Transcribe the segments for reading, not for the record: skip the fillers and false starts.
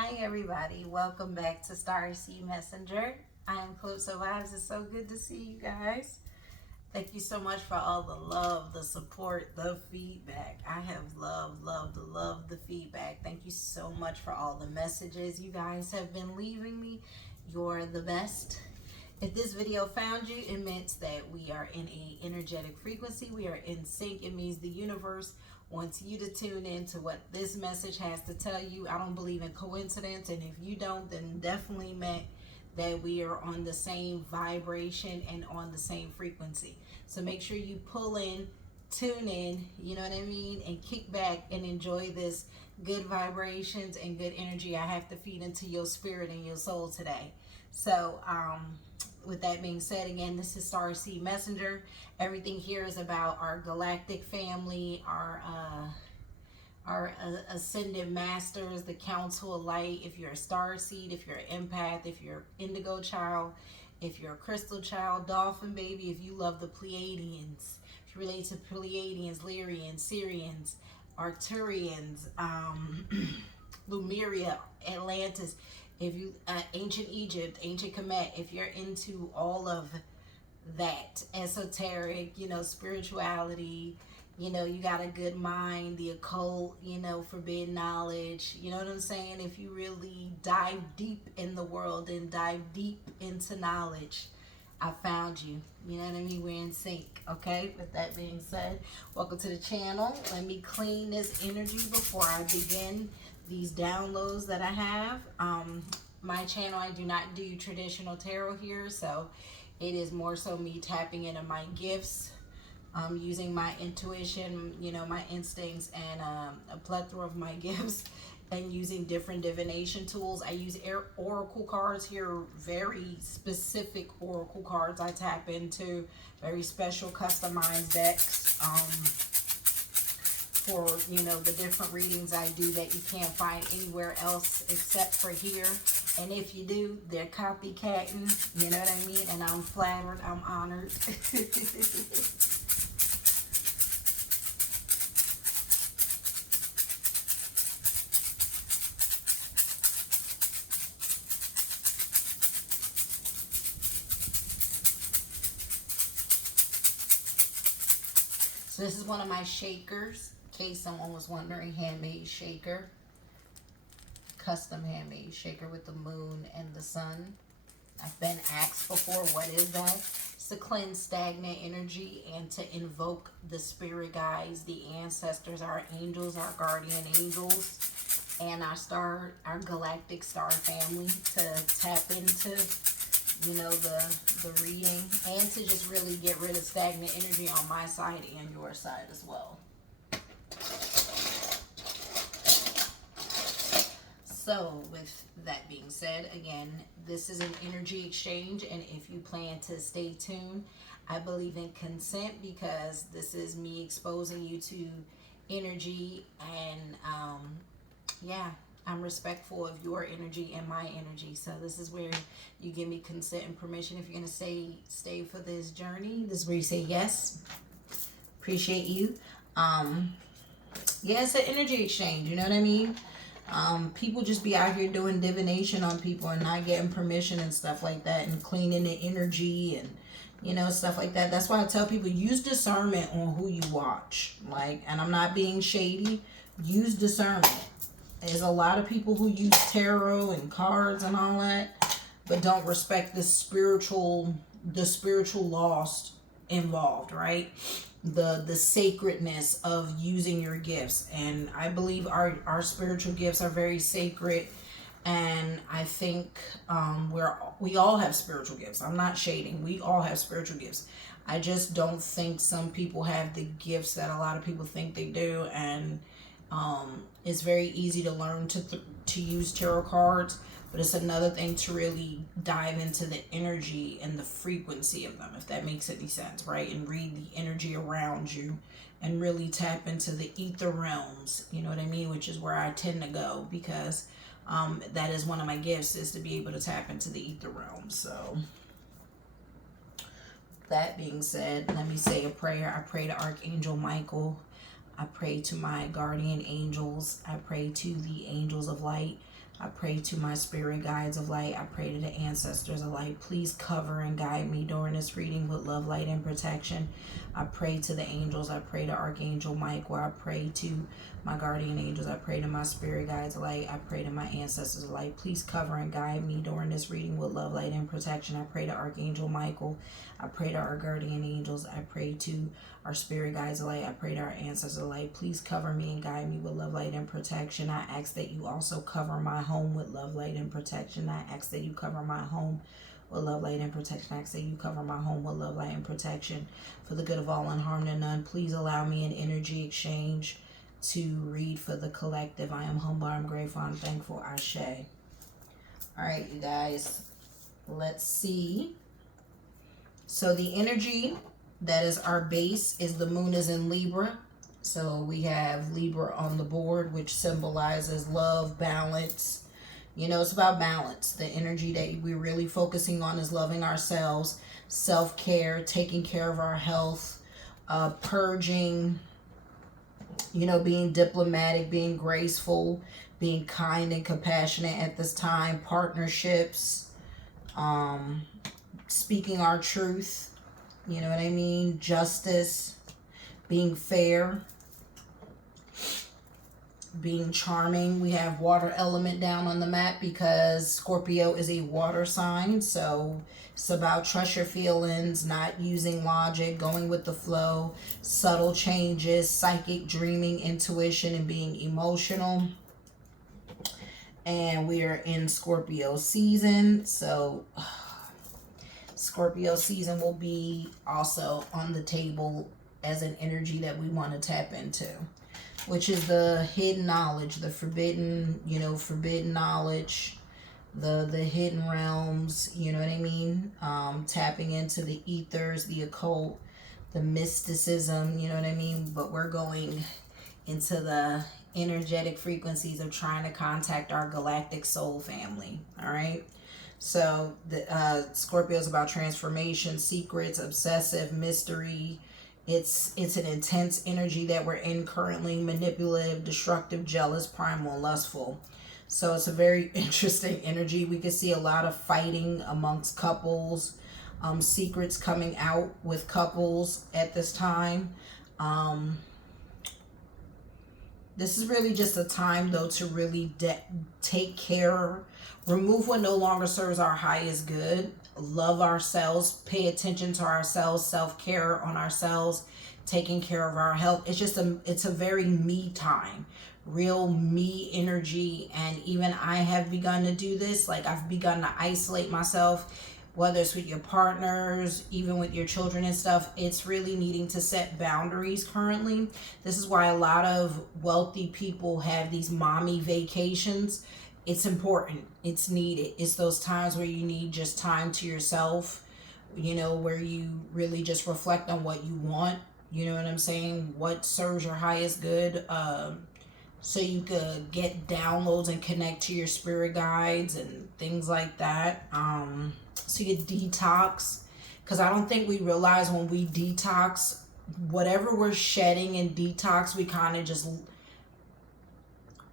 Hi everybody, welcome back to Starseed Messenger. I am Calypso Vibes. It's so good to see you guys. Thank you so much for all the love, the support, the feedback. I have loved the feedback. Thank you so much for all the messages you guys have been leaving me. You're the best. If this video found you, it means that we are in a energetic frequency. We are in sync. It means the universe wants you to tune in to what this message has to tell you. I don't believe in coincidence, and if you don't, then definitely meant that we are on the same vibration and on the same frequency. So make sure you pull in, tune in, you know what I mean, and kick back and enjoy this good vibrations and good energy I have to feed into your spirit and your soul today. So, with that being said, again, this is Starseed Messenger. Everything here is about our galactic family, our ascended masters, the council of light. If you're a starseed, if you're an empath, if you're indigo child, if you're a crystal child, dolphin baby, if you love the Pleiadians, if you relate to Pleiadians, Lyrians, Syrians, Arcturians, Lemuria, Atlantis, if you ancient Egypt, ancient Kemet, if you're into all of that esoteric, spirituality, you got a good mind, the occult, forbidden knowledge, you know what I'm saying? If you really dive deep in the world and dive deep into knowledge, I found you. You know what I mean? We're in sync. Okay, with that being said, welcome to the channel. Let me clean this energy before I begin these downloads that I have. My channel, I do not do traditional tarot here, so it is more so me tapping into my gifts, using my intuition, my instincts, and a plethora of my gifts, and using different divination tools. I use oracle cards here, very specific oracle cards I tap into, very special customized decks for the different readings I do that you can't find anywhere else except for here. And if you do, they're copycatting, you know what I mean? And I'm flattered, I'm honored. So this is one of my shakers, in case someone was wondering, handmade shaker. Custom handmade shaker with the moon and the sun. I've been asked before, what is that? It's to cleanse stagnant energy and to invoke the spirit guides, the ancestors, our angels, our guardian angels, and our galactic star family, to tap into the reading, and to just really get rid of stagnant energy on my side and your side as well. So with that being said, again, this is an energy exchange, and if you plan to stay tuned, I believe in consent, because this is me exposing you to energy, and I'm respectful of your energy and my energy. So this is where you give me consent and permission. If you're gonna stay for this journey, this is where you say yes. Appreciate you. It's an energy exchange, you know what I mean? People just be out here doing divination on people and not getting permission and stuff like that, and cleaning the energy and stuff like that. That's why I tell people, use discernment on who you watch. And I'm not being shady. Use discernment. There's a lot of people who use tarot and cards and all that, but don't respect the spiritual lost involved, right? The sacredness of using your gifts. And I believe our spiritual gifts are very sacred, and I think we all have spiritual gifts. I'm not shading. We all have spiritual gifts. I just don't think some people have the gifts that a lot of people think they do, and it's very easy to learn to use tarot cards, but it's another thing to really dive into the energy and the frequency of them, if that makes any sense, right? And read the energy around you and really tap into the ether realms, you know what I mean? Which is where I tend to go, because that is one of my gifts, is to be able to tap into the ether realms. So that being said, let me say a prayer. I pray to Archangel Michael. I pray to my guardian angels. I pray to the angels of light. I pray to my spirit guides of light. I pray to the ancestors of light. Please cover and guide me during this reading with love, light, and protection. I pray to the angels. I pray to Archangel Michael. I pray to my guardian angels. I pray to my spirit guides of light. I pray to my ancestors of light. Please cover and guide me during this reading with love, light, and protection. I pray to Archangel Michael. I pray to our guardian angels. I pray to our spirit guides of light. I pray to our ancestors of light. Please cover me and guide me with love, light, and protection. I ask that you also cover my home with love, light, and protection. I ask that you cover my home with love, light, and protection. I ask that you cover my home with love, light, and protection for the good of all and harm to none. Please allow me an energy exchange to read for the collective. I am humble, I'm grateful, I'm thankful. Ashe. All right, you guys, let's see. So the energy that is our base is the moon is in Libra. So we have Libra on the board, which symbolizes love, balance. You know, it's about balance. The energy that we're really focusing on is loving ourselves, self-care, taking care of our health, purging, you know, being diplomatic, being graceful, being kind and compassionate at this time, partnerships, speaking our truth, you know what I mean, justice, being fair, being charming. We have water element down on the map because Scorpio is a water sign, so it's about trust your feelings, not using logic, going with the flow, subtle changes, psychic dreaming, intuition, and being emotional. And we are in Scorpio season, so Scorpio season will be also on the table as an energy that we want to tap into, which is the hidden knowledge, the forbidden, you know, forbidden knowledge, the hidden realms, you know what I mean? Tapping into the ethers, the occult, the mysticism, you know what I mean? But we're going into the energetic frequencies of trying to contact our galactic soul family, all right? So the Scorpio is about transformation, secrets, obsessive, mystery. It's an intense energy that we're in currently, manipulative, destructive, jealous, primal, lustful. So it's a very interesting energy. We can see a lot of fighting amongst couples, secrets coming out with couples at this time. This is really just a time, though, to really take care, remove what no longer serves our highest good, love ourselves, pay attention to ourselves, self-care on ourselves, taking care of our health. It's a very me time, real me energy. And even I have begun to do this. Like, I've begun to isolate myself, whether it's with your partners, even with your children and stuff. It's really needing to set boundaries currently. This is why a lot of wealthy people have these mommy vacations. It's important. It's needed. It's those times where you need just time to yourself, you know, where you really just reflect on what you want. You know what I'm saying? What serves your highest good, so you could get downloads and connect to your spirit guides and things like that. So you detox, because I don't think we realize when we detox, whatever we're shedding in detox, we kind of just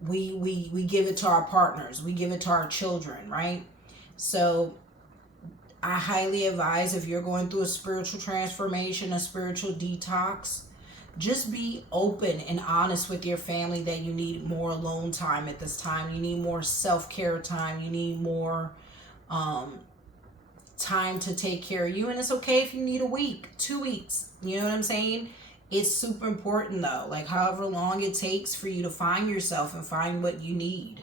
we give it to our partners, we give it to our children, right? So I highly advise, if you're going through a spiritual transformation, a spiritual detox, just be open and honest with your family that you need more alone time at this time. You need more self-care time. You need more time to take care of you. And it's okay if you need a week, 2 weeks. You know what I'm saying? It's super important, though. Like, however long it takes for you to find yourself and find what you need.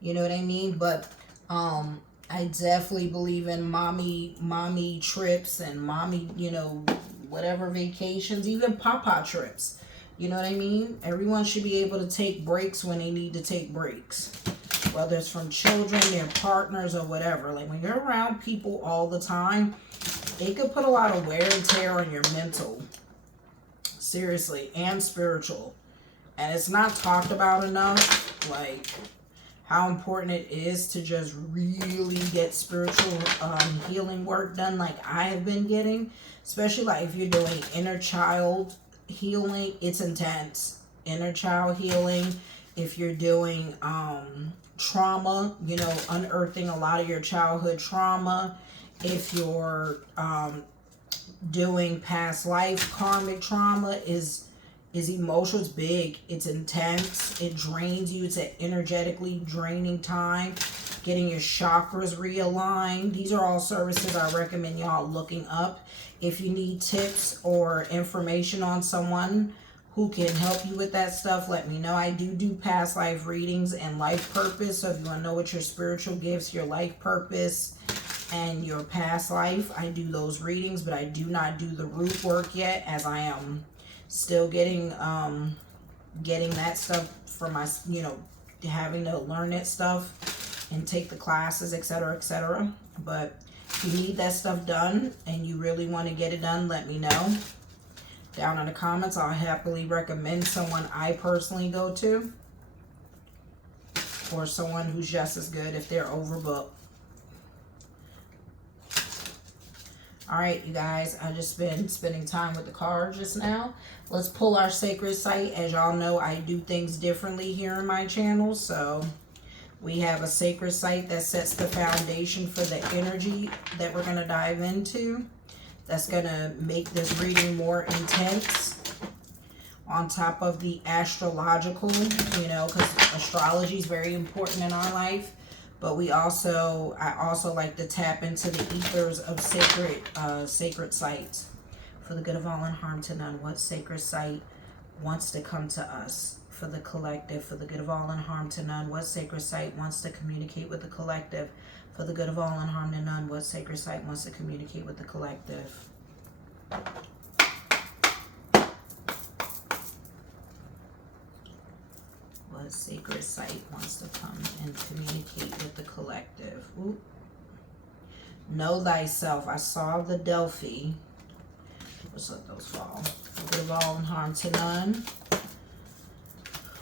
You know what I mean? But I definitely believe in mommy trips and mommy, you know, whatever vacations, even papa trips. You know what I mean? Everyone should be able to take breaks when they need to take breaks, whether it's from children, their partners, or whatever. Like, when you're around people all the time, it could put a lot of wear and tear on your mental, seriously, and spiritual. And it's not talked about enough, like how important it is to just really get spiritual healing work done, like I have been getting. Especially like if you're doing inner child healing, it's intense. Inner child healing. If you're doing trauma, you know, unearthing a lot of your childhood trauma. If you're doing past life karmic trauma, is emotional. It's big, it's intense, it drains you. It's an energetically draining time. Getting your chakras realigned. These are all services I recommend y'all looking up. If you need tips or information on someone who can help you with that stuff, let me know. I do past life readings and life purpose. So if you want to know what your spiritual gifts, your life purpose, and your past life, I do those readings, but I do not do the root work yet, as I am still getting that stuff for my, you know, having to learn that stuff and take the classes, etc., etc. But if you need that stuff done and you really want to get it done, let me know down in the comments. I'll happily recommend someone I personally go to, or someone who's just as good if they're overbooked. All right, you guys, I just been spending time with the cards just now. Let's pull our sacred site. As y'all know, I do things differently here in my channel. So we have a sacred site that sets the foundation for the energy that we're going to dive into. That's going to make this reading more intense. On top of the astrological, you know, because astrology is very important in our life. But I also like to tap into the ethers of sacred sites. For the good of all and harm to none, what sacred site wants to come to us? For the collective, for the good of all and harm to none, what sacred site wants to communicate with the collective? For the good of all and harm to none, what sacred site wants to communicate with the collective? What sacred site wants to come and communicate with the collective? Ooh. Know thyself. I saw the Delphi. Let's let those fall. For the good of all and harm to none.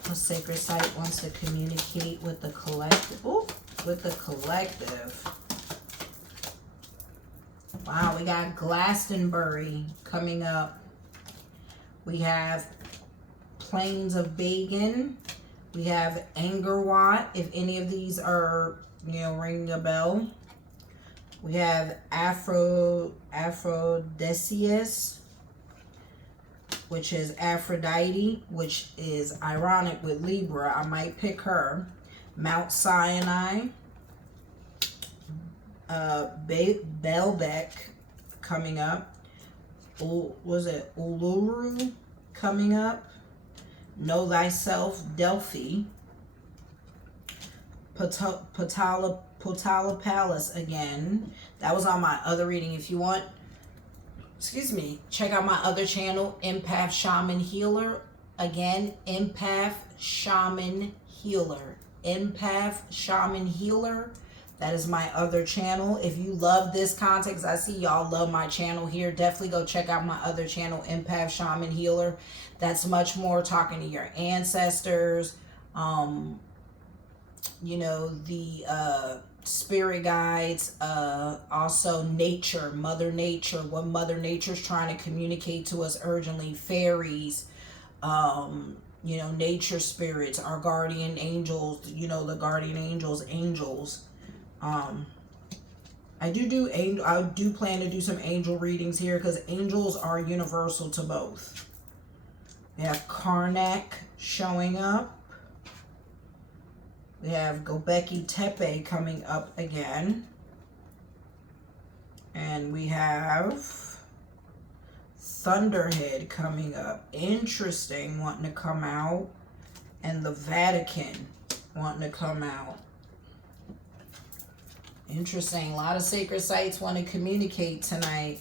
What sacred site wants to communicate with the collective? Ooh, with the collective. Wow, we got Glastonbury coming up. We have Plains of Bagan. We have Angerwatt, if any of these are, you know, ringing a bell. We have Aphrodisias, which is Aphrodite, which is ironic with Libra. I might pick her. Mount Sinai. Baalbek coming up. Was it Uluru coming up? Know Thyself, Delphi. Potala Palace again. That was on my other reading. If you want, check out my other channel, Empath Shaman Healer. Again, Empath Shaman Healer. Empath Shaman Healer. That is my other channel. If you love this content, because I see y'all love my channel here, definitely go check out my other channel, Empath Shaman Healer. That's much more talking to your ancestors, you know, the spirit guides, also nature, Mother Nature, what Mother Nature's trying to communicate to us urgently, fairies, you know, nature spirits, our guardian angels, you know, the guardian angels. I do plan to do some angel readings here because angels are universal to both. We have Karnak showing up. We have Gobekli Tepe coming up again. And we have Thunderhead coming up. Interesting, wanting to come out. And the Vatican wanting to come out. Interesting. A lot of sacred sites want to communicate tonight.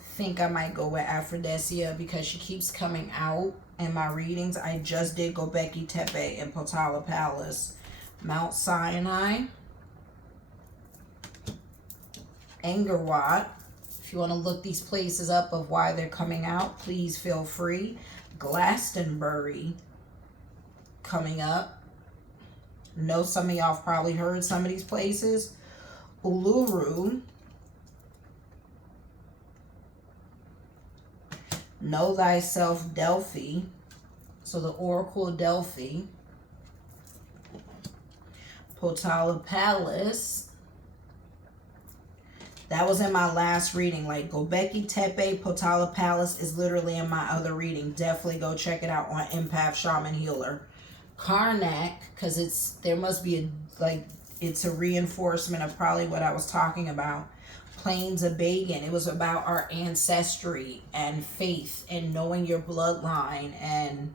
Think I might go with Aphrodisia because she keeps coming out in my readings. I just did Gobekli Tepe and Potala Palace. Mount Sinai. Angerwatt. If you want to look these places up of why they're coming out, please feel free. Glastonbury coming up. Know some of y'all have probably heard some of these places. Uluru. Know Thyself, Delphi. So the Oracle of Delphi. Potala Palace. That was in my last reading. Like, Gobekli Tepe, Potala Palace is literally in my other reading. Definitely go check it out on Empath Shaman Healer. Karnak, because there must be it's a reinforcement of probably what I was talking about. Plains of Bagan. It was about our ancestry and faith and knowing your bloodline and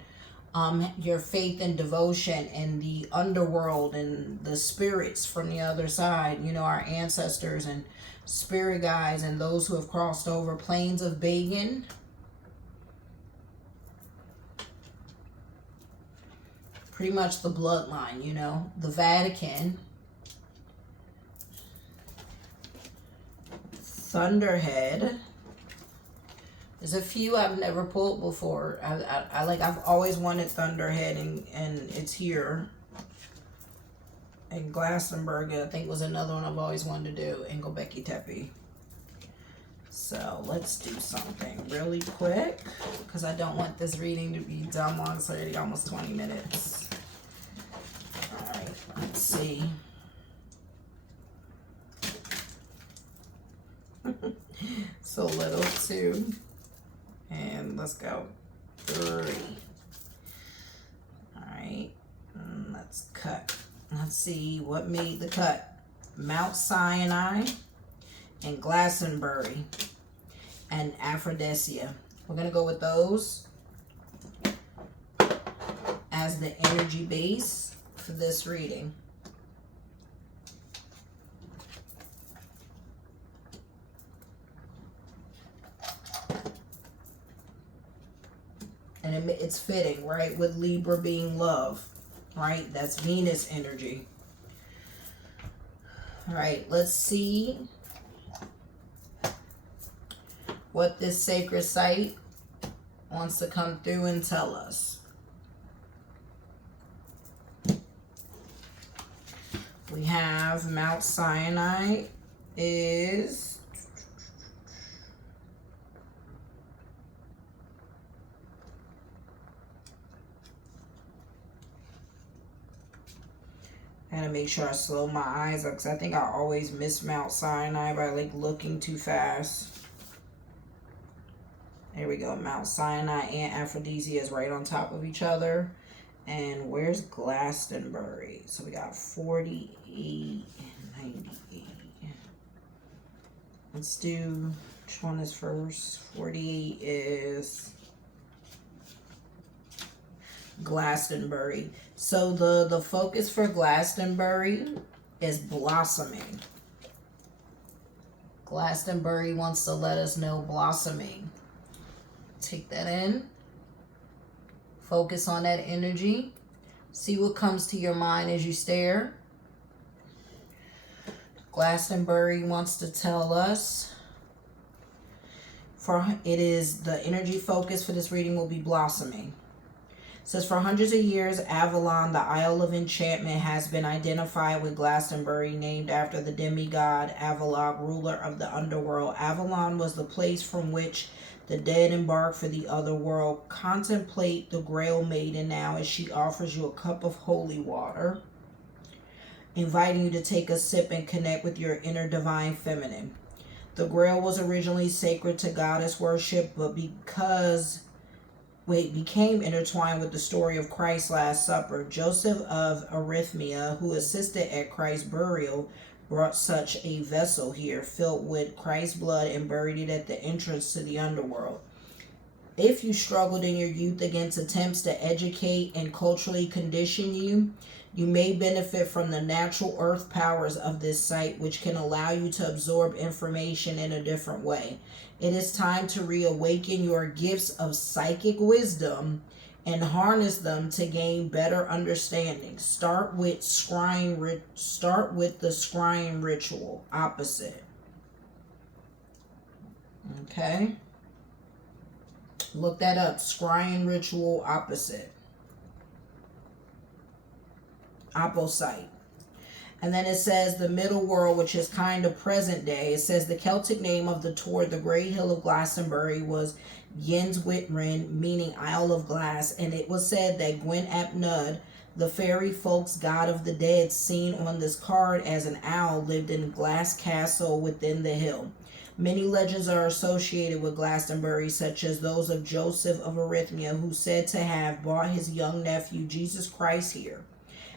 your faith and devotion and the underworld and the spirits from the other side. You know, our ancestors and spirit guides and those who have crossed over. Plains of Bagan. Pretty much the bloodline, you know. The Vatican. Thunderhead. There's a few I've never pulled before. I've always wanted Thunderhead, and it's here. And Glastonbury, I think, was another one I've always wanted to do. And Gobekli Tepe. So let's do something really quick, because I don't want this reading to be done long. It's already almost 20 minutes. All right, let's see. So little 2, and let's go 3. All right, let's cut. Let's see what made the cut. Mount Sinai and Glastonbury and Aphrodisia. We're gonna go with those as the energy base for this reading. And it's fitting, right? With Libra being love, right? That's Venus energy. All right, let's see what this sacred site wants to come through and tell us. We have Mount Sinai is I gotta make sure I slow my eyes up, because I think I always miss Mount Sinai by like looking too fast. There we go. Mount Sinai and Aphrodisia is right on top of each other. And where's Glastonbury? So we got 48 and 98. Let's do, which one is first? 48 is Glastonbury. So the focus for Glastonbury is blossoming. Glastonbury wants to let us know blossoming. Take that in. Focus on that energy. See what comes to your mind as you stare. Glastonbury wants to tell us, it is the energy focus for this reading will be blossoming. It says, for hundreds of years, Avalon, the Isle of Enchantment, has been identified with Glastonbury, named after the demigod Avalon, ruler of the underworld. Avalon was the place from which the dead embark for the other world. Contemplate the Grail Maiden now as she offers you a cup of holy water, inviting you to take a sip and connect with your inner divine feminine. The Grail was originally sacred to goddess worship, but became intertwined with the story of Christ's Last Supper. Joseph of Arimathea, who assisted at Christ's burial, brought such a vessel here, filled with Christ's blood, and buried it at the entrance to the underworld. If you struggled in your youth against attempts to educate and culturally condition you, you may benefit from the natural earth powers of this site, which can allow you to absorb information in a different way. It is time to reawaken your gifts of psychic wisdom and harness them to gain better understanding. Start with the scrying ritual, opposite. Okay? Look that up. Scrying ritual, opposite. Opposite. And then it says the middle world, which is kind of present day. It says the Celtic name of the toward the great hill of Glastonbury was Yenswitrin, meaning Isle of Glass. And it was said that Gwyn ap Nudd, The fairy folks, god of the dead, seen on this card as an owl, lived in a glass castle within the hill. Many legends are associated with Glastonbury, such as those of Joseph of Arimathea, who said to have brought his young nephew Jesus Christ here.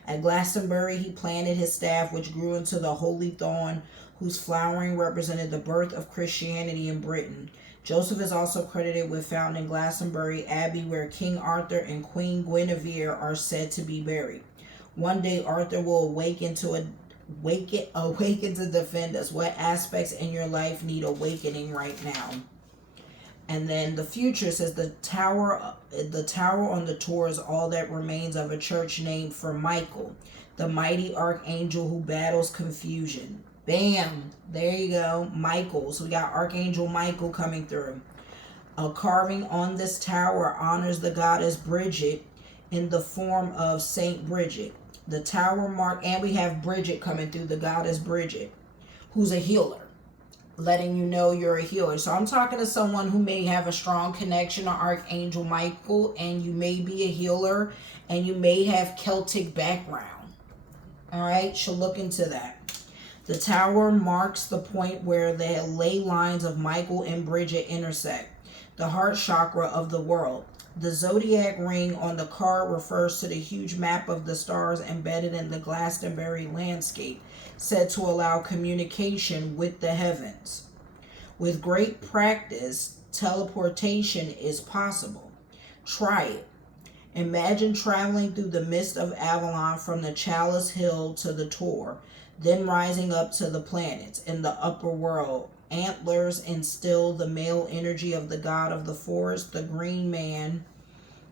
At Glastonbury, he planted his staff, which grew into the holy thorn, whose flowering represented the birth of Christianity in Britain. Joseph is also credited with founding Glastonbury Abbey, where King Arthur and Queen Guinevere are said to be buried. One day, Arthur will awaken to defend us. What aspects in your life need awakening right now? And then the future says the tower on the tour is all that remains of a church named for Michael, the mighty archangel who battles confusion. Bam, there you go, Michael. So we got Archangel Michael coming through. A carving on this tower honors the goddess Bridget in the form of Saint Bridget. The tower mark, and we have Bridget coming through, the goddess Bridget, who's a healer, letting you know you're a healer. So I'm talking to someone who may have a strong connection to Archangel Michael, and you may be a healer, and you may have Celtic background. All right, she'll look into that. The tower marks the point where the ley lines of Michael and Bridget intersect, the heart chakra of the world. The zodiac ring on the card refers to the huge map of the stars embedded in the Glastonbury landscape, said to allow communication with the heavens. With great practice, teleportation is possible. Try it. Imagine traveling through the mist of Avalon from the Chalice Hill to the Tor, then rising up to the planets in the upper world. Antlers instill the male energy of the god of the forest, the green man.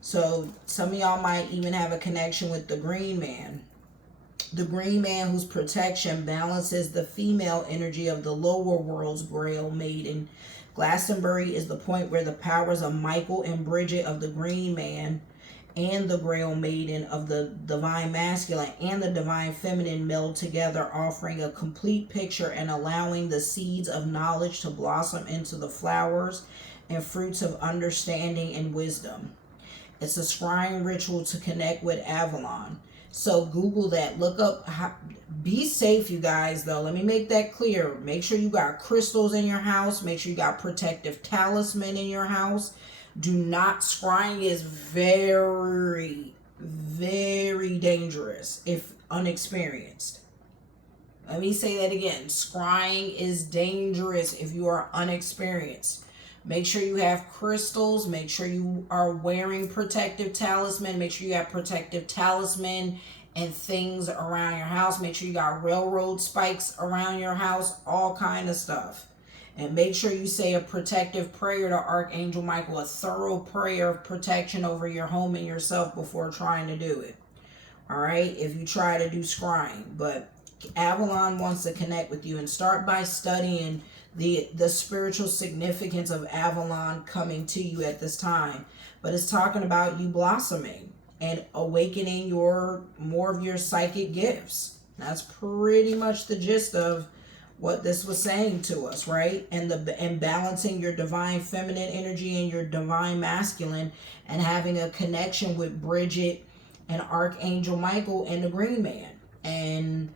So some of y'all might even have a connection with the green man. The green man, whose protection balances the female energy of the lower world's Grail maiden. Glastonbury is the point where the powers of Michael and Bridget of the green man and the Grail maiden of the divine masculine and the divine feminine meld together, offering a complete picture and allowing the seeds of knowledge to blossom into the flowers and fruits of understanding and wisdom. It's a scrying ritual to connect with Avalon. So Google that. Look up. Be safe, you guys, though. Let me make that clear. Make sure you got crystals in your house. Make sure you got protective talisman in your house. Do not, scrying is very, very dangerous if unexperienced. Let me say that again. Scrying is dangerous if you are unexperienced. Make sure you have crystals. Make sure you are wearing protective talisman. Make sure you have protective talisman and things around your house. Make sure you got railroad spikes around your house. All kind of stuff. And make sure you say a protective prayer to Archangel Michael, a thorough prayer of protection over your home and yourself before trying to do it. All right, if you try to do scrying. But Avalon wants to connect with you, and start by studying the spiritual significance of Avalon coming to you at this time. But it's talking about you blossoming and awakening more of your psychic gifts. That's pretty much the gist of what this was saying to us, right? And balancing your divine feminine energy and your divine masculine, and having a connection with Bridget and Archangel Michael and the Green Man. And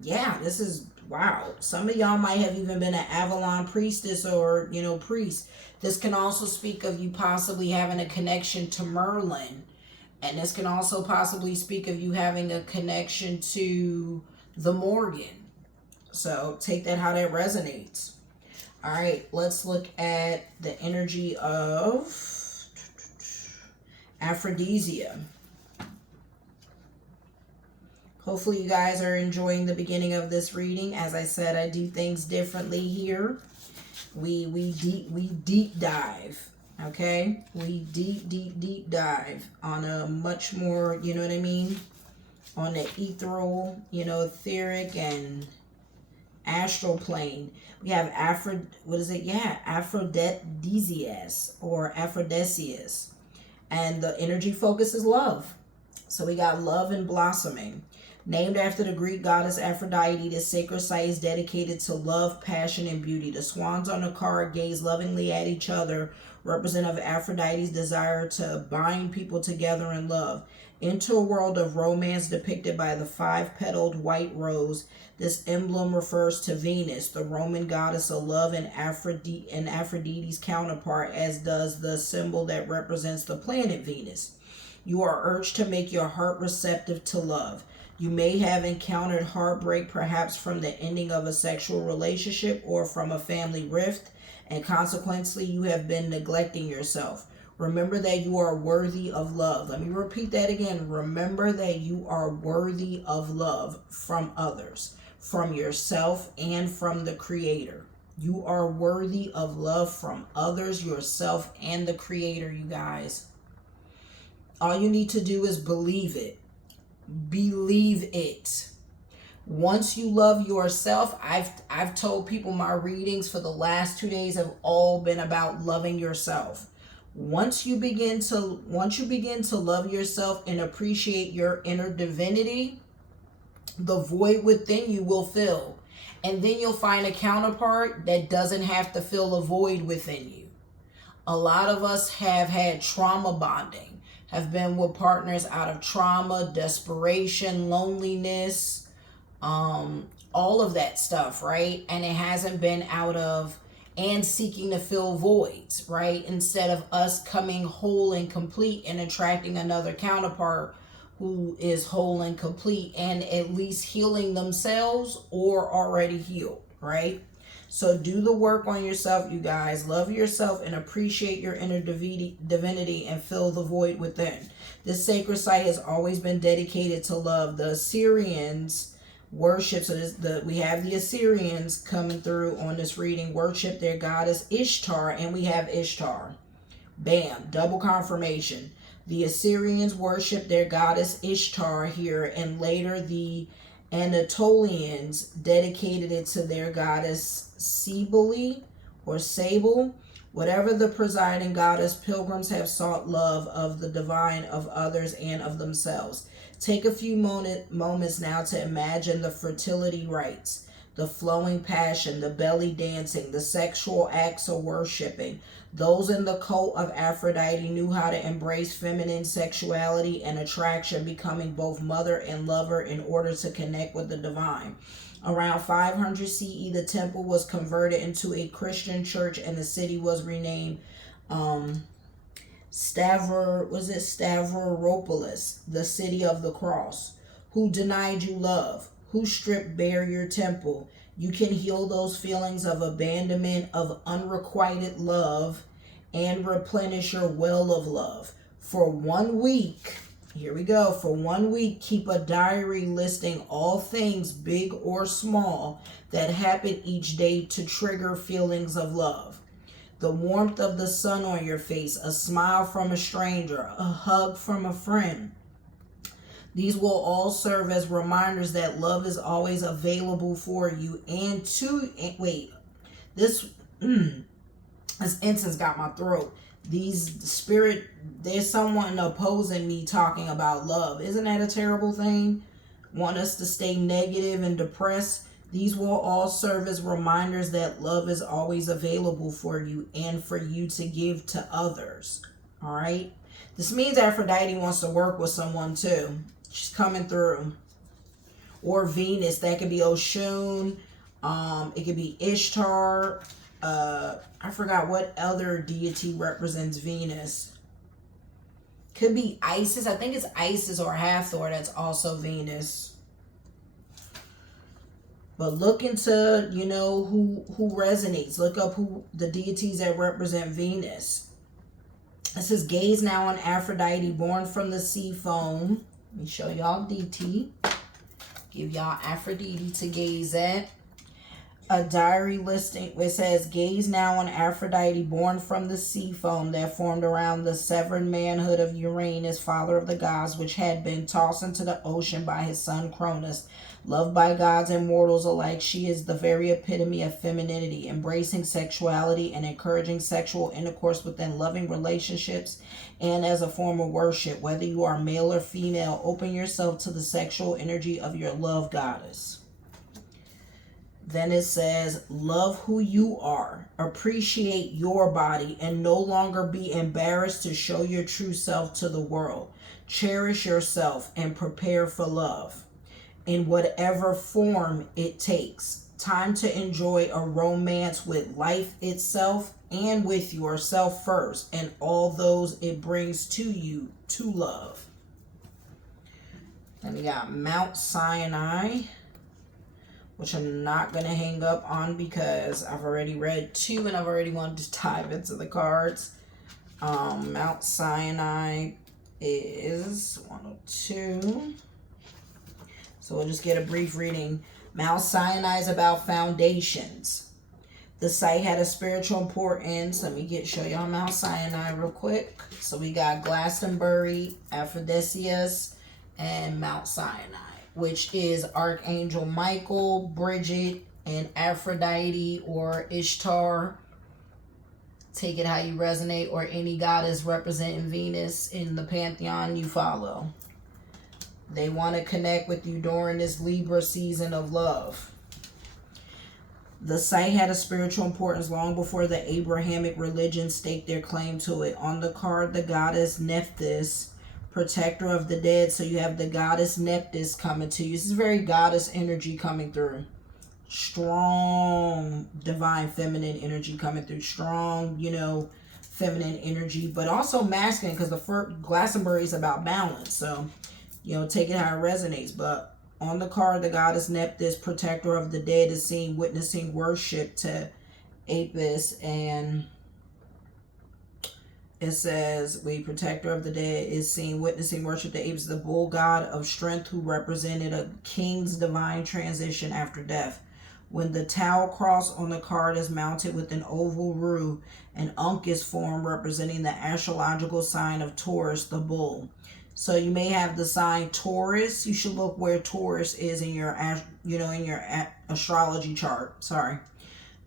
yeah, this is wow. Some of y'all might have even been an Avalon priestess or priest. This can also speak of you possibly having a connection to Merlin, and this can also possibly speak of you having a connection to the Morgan. So take that how that resonates. All right, let's look at the energy of Aphrodisia. Hopefully you guys are enjoying the beginning of this reading. As I said, I do things differently here. We deep dive, okay? We deep dive on a much more, you know what I mean? On the ethereal, etheric and astral plane. We have Aphrodisias or Aphrodisias. And the energy focus is love. So we got love and blossoming. Named after the Greek goddess Aphrodite, this sacred site is dedicated to love, passion, and beauty. The swans on the card gaze lovingly at each other, representative of Aphrodite's desire to bind people together in love. Into a world of romance depicted by the five-petaled white rose, this emblem refers to Venus, the Roman goddess of love and Aphrodite's counterpart, as does the symbol that represents the planet Venus. You are urged to make your heart receptive to love. You may have encountered heartbreak, perhaps from the ending of a sexual relationship or from a family rift, and consequently you have been neglecting yourself. Remember that you are worthy of love. Let me repeat that again. Remember that you are worthy of love from others, from yourself, and from the Creator. You are worthy of love from others, yourself, and the Creator, you guys. All you need to do is believe it. Believe it. Once you love yourself, I've told people my readings for the last 2 days have all been about loving yourself. Once you begin to love yourself and appreciate your inner divinity, the void within you will fill. And then you'll find a counterpart that doesn't have to fill a void within you. A lot of us have had trauma bonding, have been with partners out of trauma, desperation, loneliness, all of that stuff, right? And it hasn't been out of and seeking to fill voids, right? Instead of us coming whole and complete and attracting another counterpart who is whole and complete and at least healing themselves or already healed, right? So do the work on yourself, you guys. Love yourself and appreciate your inner divinity and fill the void within. This sacred site has always been dedicated to love. The Assyrians worship, so we have the Assyrians coming through on this reading, worship their goddess Ishtar, and we have Ishtar. Bam, double confirmation. The Assyrians worship their goddess Ishtar here, and later the Anatolians dedicated it to their goddess Cybele or Sable. Whatever the presiding goddess, pilgrims have sought love of the divine, of others, and of themselves. Take a few moments now to imagine the fertility rites, the flowing passion, the belly dancing, the sexual acts of worshiping. Those in the cult of Aphrodite knew how to embrace feminine sexuality and attraction, becoming both mother and lover in order to connect with the divine. Around 500 CE, the temple was converted into a Christian church and the city was renamed Stavropolis, the city of the cross. Who denied you love? Who stripped bare your temple? You can heal those feelings of abandonment, of unrequited love, and replenish your well of love. For 1 week, here we go, for 1 week, keep a diary listing all things, big or small, that happen each day to trigger feelings of love. The warmth of the sun on your face, a smile from a stranger, a hug from a friend. These will all serve as reminders that love is always available for you. This incense got my throat. There's someone opposing me talking about love. Isn't that a terrible thing? Want us to stay negative and depressed? These will all serve as reminders that love is always available for you and for you to give to others. All right? This means Aphrodite wants to work with someone too. She's coming through. Or Venus. That could be Oshun. It could be Ishtar. I forgot what other deity represents Venus. Could be Isis. I think it's Isis or Hathor that's also Venus. But look into, who resonates. Look up who the deities that represent Venus. It says, gaze now on Aphrodite, born from the sea foam. Let me show y'all DT. Give y'all Aphrodite to gaze at. a diary listing. It says, gaze now on Aphrodite, born from the sea foam that formed around the severed manhood of Uranus, father of the gods, which had been tossed into the ocean by his son Cronus. Loved by gods and mortals alike, she is the very epitome of femininity, embracing sexuality and encouraging sexual intercourse within loving relationships and as a form of worship. Whether you are male or female, open yourself to the sexual energy of your love goddess. Then it says, love who you are, appreciate your body, and no longer be embarrassed to show your true self to the world. Cherish yourself and prepare for love in whatever form it takes. Time to enjoy a romance with life itself and with yourself first and all those it brings to you to love. Then we got Mount Sinai, which I'm not going to hang up on because I've already read 2 and I've already wanted to dive into the cards. Mount Sinai is 102. So we'll just get a brief reading. Mount Sinai is about foundations. The site had a spiritual importance. Let me show y'all Mount Sinai real quick. So we got Glastonbury, Aphrodisias, and Mount Sinai, which is Archangel Michael, Bridget, and Aphrodite or Ishtar. Take it how you resonate, or any goddess representing Venus in the pantheon you follow. They want to connect with you during this Libra season of love. The site had a spiritual importance long before the Abrahamic religion staked their claim to it. On the card, the goddess Nephthys, protector of the dead. So you have the goddess Nephthys coming to you. This is very goddess energy coming through. Strong divine feminine energy coming through. Strong, feminine energy, but also masculine, because the first Glastonbury is about balance. So take it how it resonates. But on the card, the goddess Nephthys, protector of the dead, is seen witnessing worship to Apis. And it says, protector of the dead is seen witnessing worship to Apis, the bull god of strength who represented a king's divine transition after death. When the Tau cross on the card is mounted with an oval rue, an uncus form representing the astrological sign of Taurus, the bull. So you may have the sign Taurus. You should look where Taurus is in your, astrology chart. Sorry.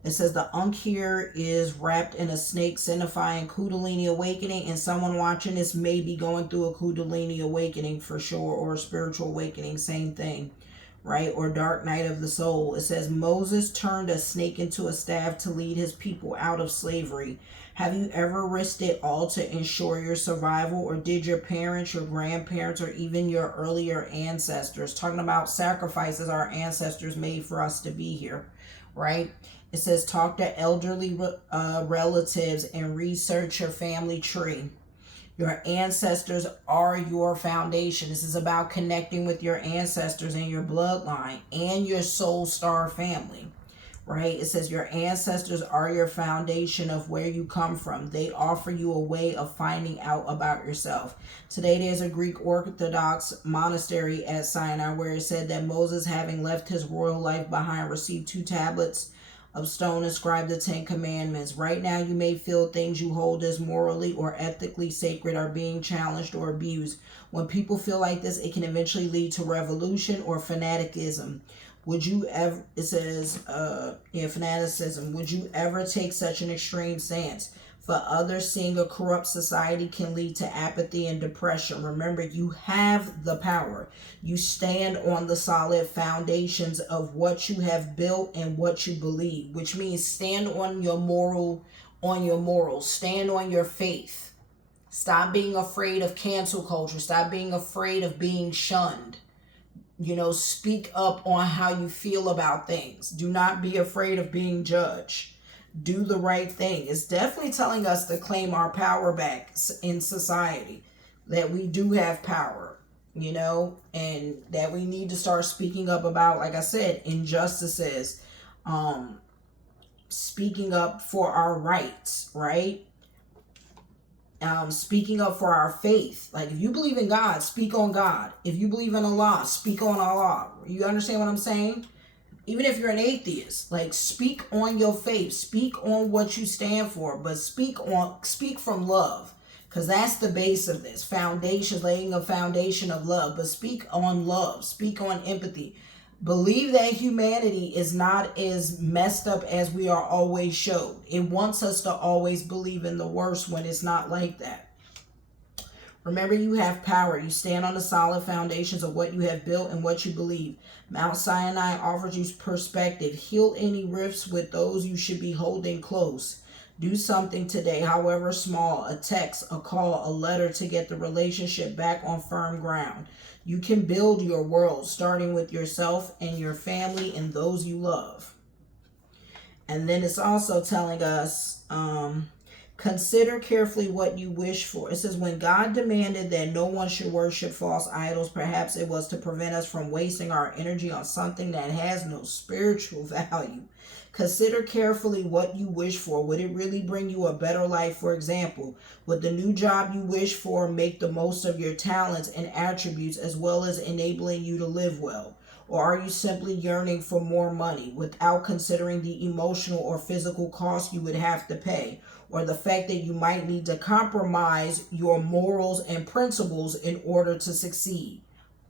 It says the Ankh here is wrapped in a snake, signifying Kundalini awakening. And someone watching this may be going through a Kundalini awakening for sure, or a spiritual awakening, same thing, right? Or dark night of the soul. It says Moses turned a snake into a staff to lead his people out of slavery. Have you ever risked it all to ensure your survival? Or did your parents, your grandparents, or even your earlier ancestors? Talking about sacrifices our ancestors made for us to be here, right? It says talk to elderly relatives and research your family tree. Your ancestors are your foundation. This is about connecting with your ancestors and your bloodline and your soul star family. Right? It says your ancestors are your foundation of where you come from. They offer you a way of finding out about yourself. Today there's a Greek Orthodox monastery at Sinai where it said that Moses, having left his royal life behind, received 2 tablets of stone inscribed the 10 commandments. Right now you may feel things you hold as morally or ethically sacred are being challenged or abused. When people feel like this, it can eventually lead to revolution or fanaticism. Would you ever, it says, fanaticism. Would you ever take such an extreme stance? For others, seeing a corrupt society can lead to apathy and depression. Remember, you have the power. You stand on the solid foundations of what you have built and what you believe, which means stand on your morals, stand on your faith. Stop being afraid of cancel culture. Stop being afraid of being shunned. Speak up on how you feel about things. Do not be afraid of being judged. Do the right thing. It's definitely telling us to claim our power back in society, that we do have power, and that we need to start speaking up about, like I said, injustices, speaking up for our rights, right? Speaking up for our faith. Like, if you believe in God, speak on God. If you believe in Allah, speak on Allah. You understand what I'm saying? even if you're an atheist, like, speak on your faith, speak on what you stand for, but speak from love, because that's the base of this foundation, laying a foundation of love. But speak on love, speak on empathy. Believe that humanity is not as messed up as we are always showed. It wants us to always believe in the worst when it's not like that. Remember, you have power. You stand on the solid foundations of what you have built and what you believe. Mount Sinai offers you perspective. Heal any rifts with those you should be holding close. Do something today, however small, a text, a call, a letter, to get the relationship back on firm ground. You can build your world, starting with yourself and your family and those you love. And then it's also telling us, consider carefully what you wish for. It says, when God demanded that no one should worship false idols, perhaps it was to prevent us from wasting our energy on something that has no spiritual value. Consider carefully what you wish for. Would it really bring you a better life? For example, would the new job you wish for make the most of your talents and attributes, as well as enabling you to live well? Or are you simply yearning for more money without considering the emotional or physical cost you would have to pay, or the fact that you might need to compromise your morals and principles in order to succeed?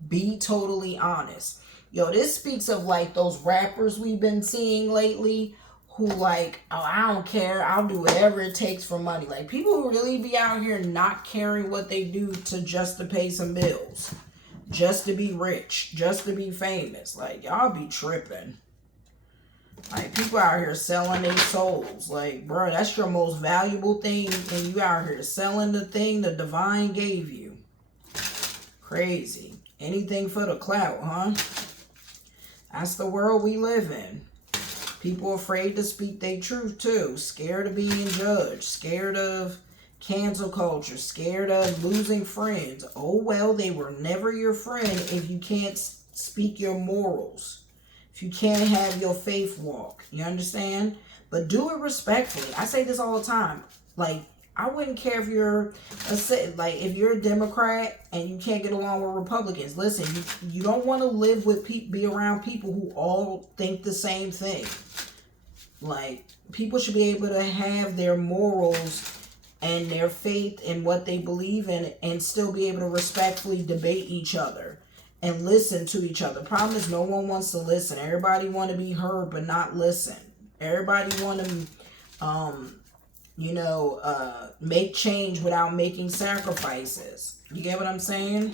Be totally honest. Yo, this speaks of like those rappers we've been seeing lately who like, oh, I don't care, I'll do whatever it takes for money. Like, people who really be out here not caring what they do just to pay some bills, just to be rich, just to be famous. Like, y'all be tripping. Like, people out here selling their souls. Like, bro, that's your most valuable thing, and you out here selling the thing the divine gave you. Crazy. Anything for the clout, huh? That's the world we live in. People afraid to speak their truth too. Scared of being judged. Scared of cancel culture. Scared of losing friends. Oh, well, they were never your friend if you can't speak your morals. If you can't have your faith walk. You understand? But do it respectfully. I say this all the time. Like, I wouldn't care if you're, if you're a Democrat and you can't get along with Republicans. Listen, you don't want to live with be around people who all think the same thing. Like, people should be able to have their morals and their faith in what they believe in and still be able to respectfully debate each other and listen to each other. Problem is, no one wants to listen. Everybody want to be heard but not listen. Everybody want to make change without making sacrifices. You get what I'm saying?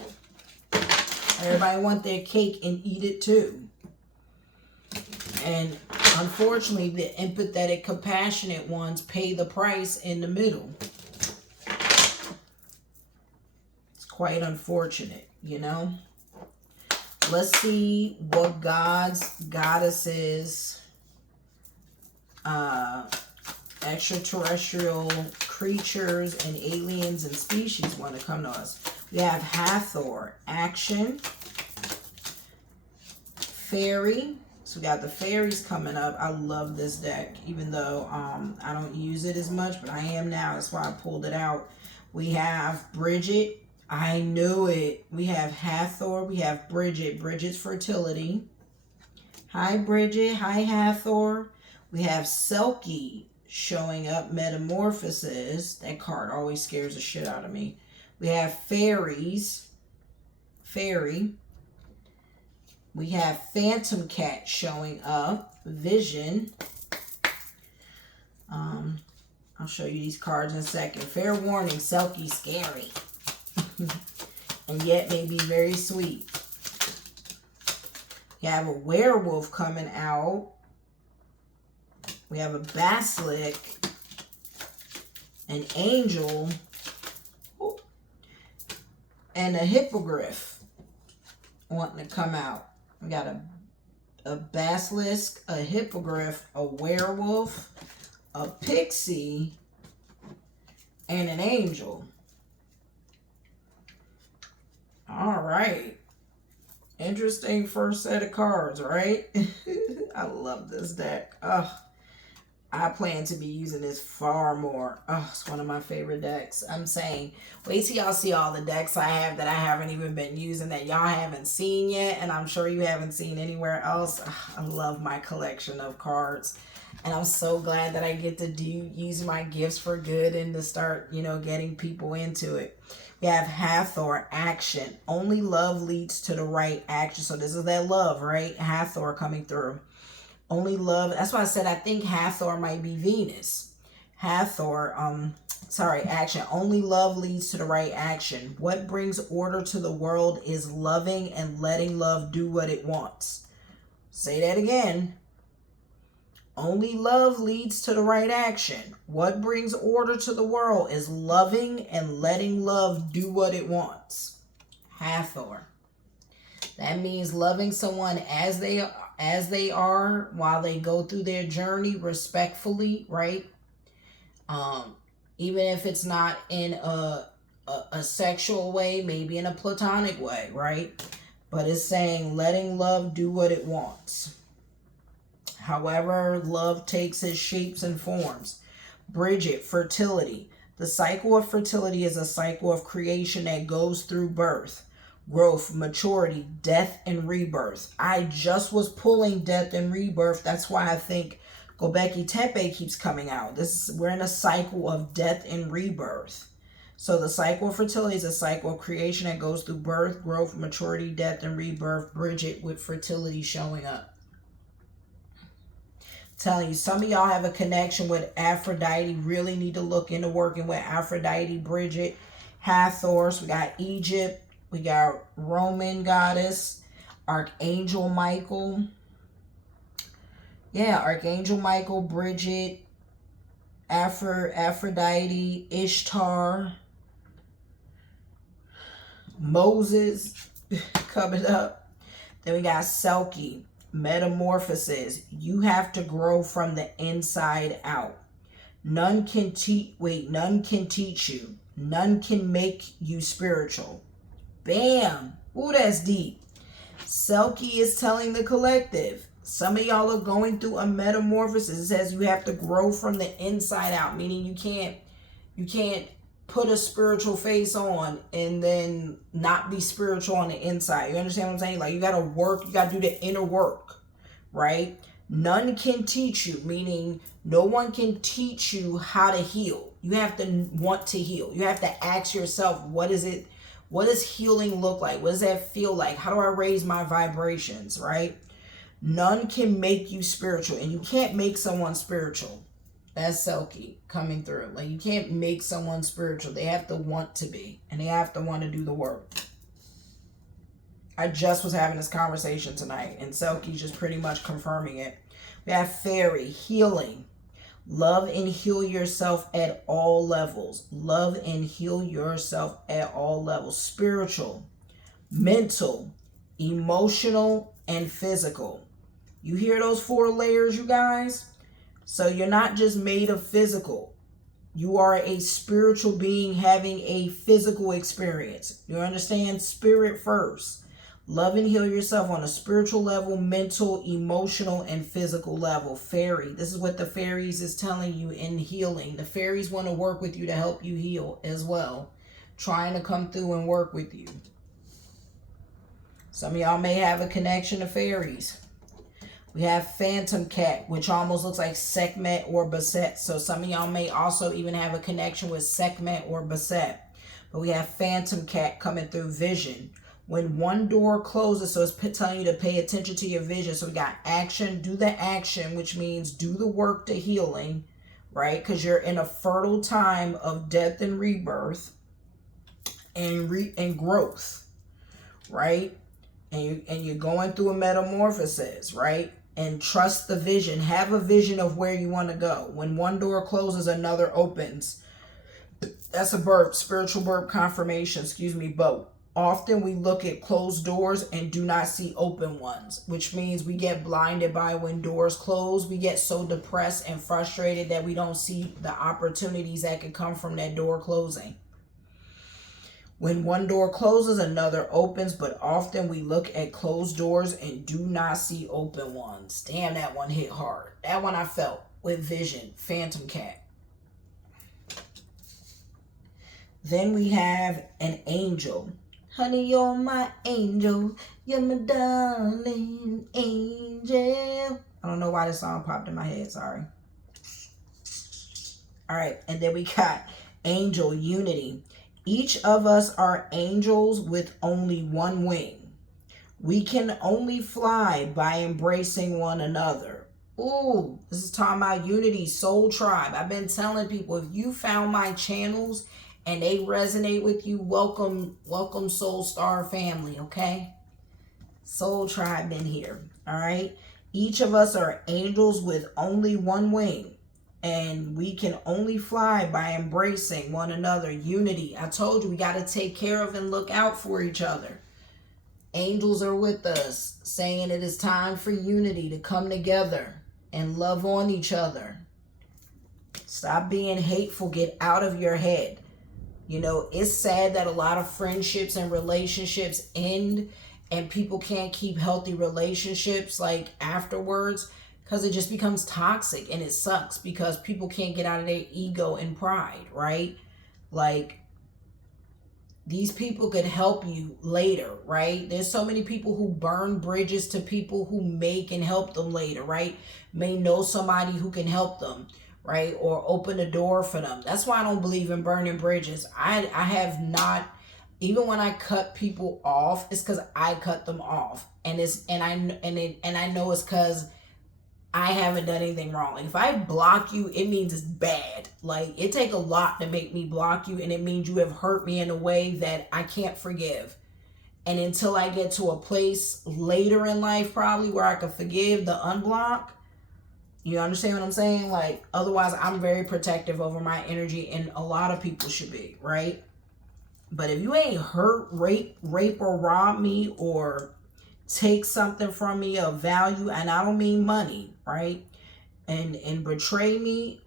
Everybody want their cake and eat it too. And unfortunately, the empathetic, compassionate ones pay the price in the middle. It's quite unfortunate, you know? Let's see what gods, goddesses, extraterrestrial creatures and aliens and species want to come to us. We have Hathor, action, fairy. So we got the fairies coming up. I love this deck, even though I don't use it as much, but I am now. That's why I pulled it out. We have Bridget. I knew it. We have Hathor. We have Bridget. Bridget's fertility. Hi, Bridget. Hi, Hathor. We have Selkie showing up, metamorphosis. That card always scares the shit out of me. We have fairies. Fairy. We have Phantom Cat showing up. Vision. I'll show you these cards in a second. Fair warning, Selkie scary. And yet may be very sweet. You have a werewolf coming out. We have a basilisk, an angel, and a hippogriff wanting to come out. We got a basilisk, a hippogriff, a werewolf, a pixie, and an angel. All right. Interesting first set of cards, right? I love this deck. Ugh. I plan to be using this far more. Oh, it's one of my favorite decks. I'm saying, wait till y'all see all the decks I have that I haven't even been using, that y'all haven't seen yet, and I'm sure you haven't seen anywhere else. I love my collection of cards, and I'm so glad that I get to use my gifts for good and to start, you know, getting people into it. We have Hathor, action. Only love leads to the right action. So this is that love, right? Hathor coming through. Only love. That's why I said I think Hathor might be Venus. Hathor, action. Only love leads to the right action. What brings order to the world is loving and letting love do what it wants. Say that again. Only love leads to the right action. What brings order to the world is loving and letting love do what it wants. Hathor. That means loving someone as they are while they go through their journey respectfully, right? Even if it's not in a sexual way, maybe in a platonic way, right? But it's saying letting love do what it wants. However, love takes its shapes and forms. Bridget, fertility. The cycle of fertility is a cycle of creation that goes through birth, growth, maturity, death, and rebirth. I just was pulling death and rebirth. That's why I think Gobekli Tepe keeps coming out. We're in a cycle of death and rebirth. So the cycle of fertility is a cycle of creation that goes through birth, growth, maturity, death, and rebirth. Bridget with fertility showing up. Telling you, some of y'all have a connection with Aphrodite. Really need to look into working with Aphrodite. Bridget, Hathor. So we got Egypt. We got Roman goddess, Archangel Michael. Yeah, Archangel Michael, Bridget, Aphrodite, Ishtar, Moses coming up. Then we got Selkie, metamorphosis. You have to grow from the inside out. None can teach you. None can make you spiritual. Bam. Ooh, that's deep. Selkie is telling the collective. Some of y'all are going through a metamorphosis. It says you have to grow from the inside out, meaning you can't put a spiritual face on and then not be spiritual on the inside. You understand what I'm saying? Like, you got to work, you got to do the inner work, right? None can teach you, meaning no one can teach you how to heal. You have to want to heal. You have to ask yourself, what is it? What does healing look like? What does that feel like? How do I raise my vibrations, right? None can make you spiritual, and you can't make someone spiritual. That's Selkie coming through. Like, you can't make someone spiritual. They have to want to be, and they have to want to do the work. I just was having this conversation tonight, and Selkie's just pretty much confirming it. We have fairy, healing. Love and heal yourself at all levels. Love and heal yourself at all levels. Spiritual, mental, emotional, and physical. You hear those 4 layers, you guys? So you're not just made of physical. You are a spiritual being having a physical experience. You understand? Spirit first. Love and heal yourself on a spiritual level, mental, emotional, and physical level. Fairy. This is what the fairies is telling you in healing. The fairies want to work with you to help you heal as well. Trying to come through and work with you. Some of y'all may have a connection to fairies. We have Phantom Cat, which almost looks like Sekhmet or Bastet. So some of y'all may also even have a connection with Sekhmet or Bastet. But we have Phantom Cat coming through vision. When one door closes, so it's telling you to pay attention to your vision. So we got action, do the action, which means do the work to healing, right? Because you're in a fertile time of death and rebirth and growth, right? And you're going through a metamorphosis, right? And trust the vision. Have a vision of where you want to go. When one door closes, another opens. That's a burp, spiritual burp confirmation, but often we look at closed doors and do not see open ones, which means we get blinded by when doors close. We get so depressed and frustrated that we don't see the opportunities that could come from that door closing. When one door closes, another opens, but often we look at closed doors and do not see open ones. Damn, that one hit hard. That one I felt with vision. Phantom cat. Then we have an angel. Honey, you're my angel. You're my darling angel. I don't know why this song popped in my head. Sorry. All right. And then we got angel unity. Each of us are angels with only one wing. We can only fly by embracing one another. Ooh, this is talking about unity, soul tribe. I've been telling people, if you found my channels and they resonate with you, welcome Soul Star Family, okay? Soul tribe in here, all right? Each of us are angels with only one wing. And we can only fly by embracing one another. Unity. I told you, we got to take care of and look out for each other. Angels are with us, saying it is time for unity to come together and love on each other. Stop being hateful. Get out of your head. You know, it's sad that a lot of friendships and relationships end and people can't keep healthy relationships like afterwards. Because it just becomes toxic, and it sucks because people can't get out of their ego and pride, right? Like, these people could help you later, right? There's so many people who burn bridges to people who may can help them later, right? May know somebody who can help them, right? Or open a door for them. That's why I don't believe in burning bridges. I have not, even when I cut people off, it's because I cut them off. And I know it's because I haven't done anything wrong. Like, if I block you, it means it's bad. Like, it take a lot to make me block you, and it means you have hurt me in a way that I can't forgive. And until I get to a place later in life, probably, where I can forgive the unblock, you understand what I'm saying? Like, otherwise, I'm very protective over my energy, and a lot of people should be, right? But if you ain't hurt, rape or rob me, or take something from me of value, and I don't mean money, right? And betray me,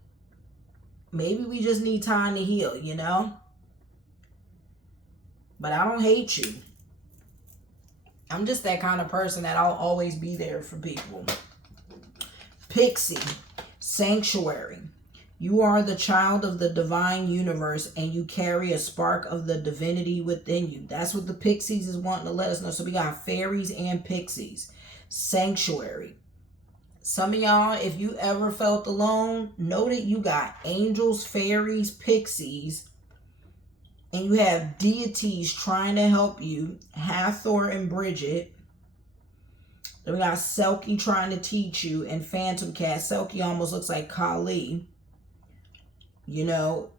maybe we just need time to heal, you know? But I don't hate you. I'm just that kind of person that I'll always be there for people. Pixie, sanctuary. You are the child of the divine universe, and you carry a spark of the divinity within you. That's what the pixies is wanting to let us know. So we got fairies and pixies. Sanctuary. Some of y'all, if you ever felt alone, know that you got angels, fairies, pixies, and you have deities trying to help you. Hathor and Bridget. Then we got Selkie trying to teach you, and Phantom Cat. Selkie almost looks like Kali. You know,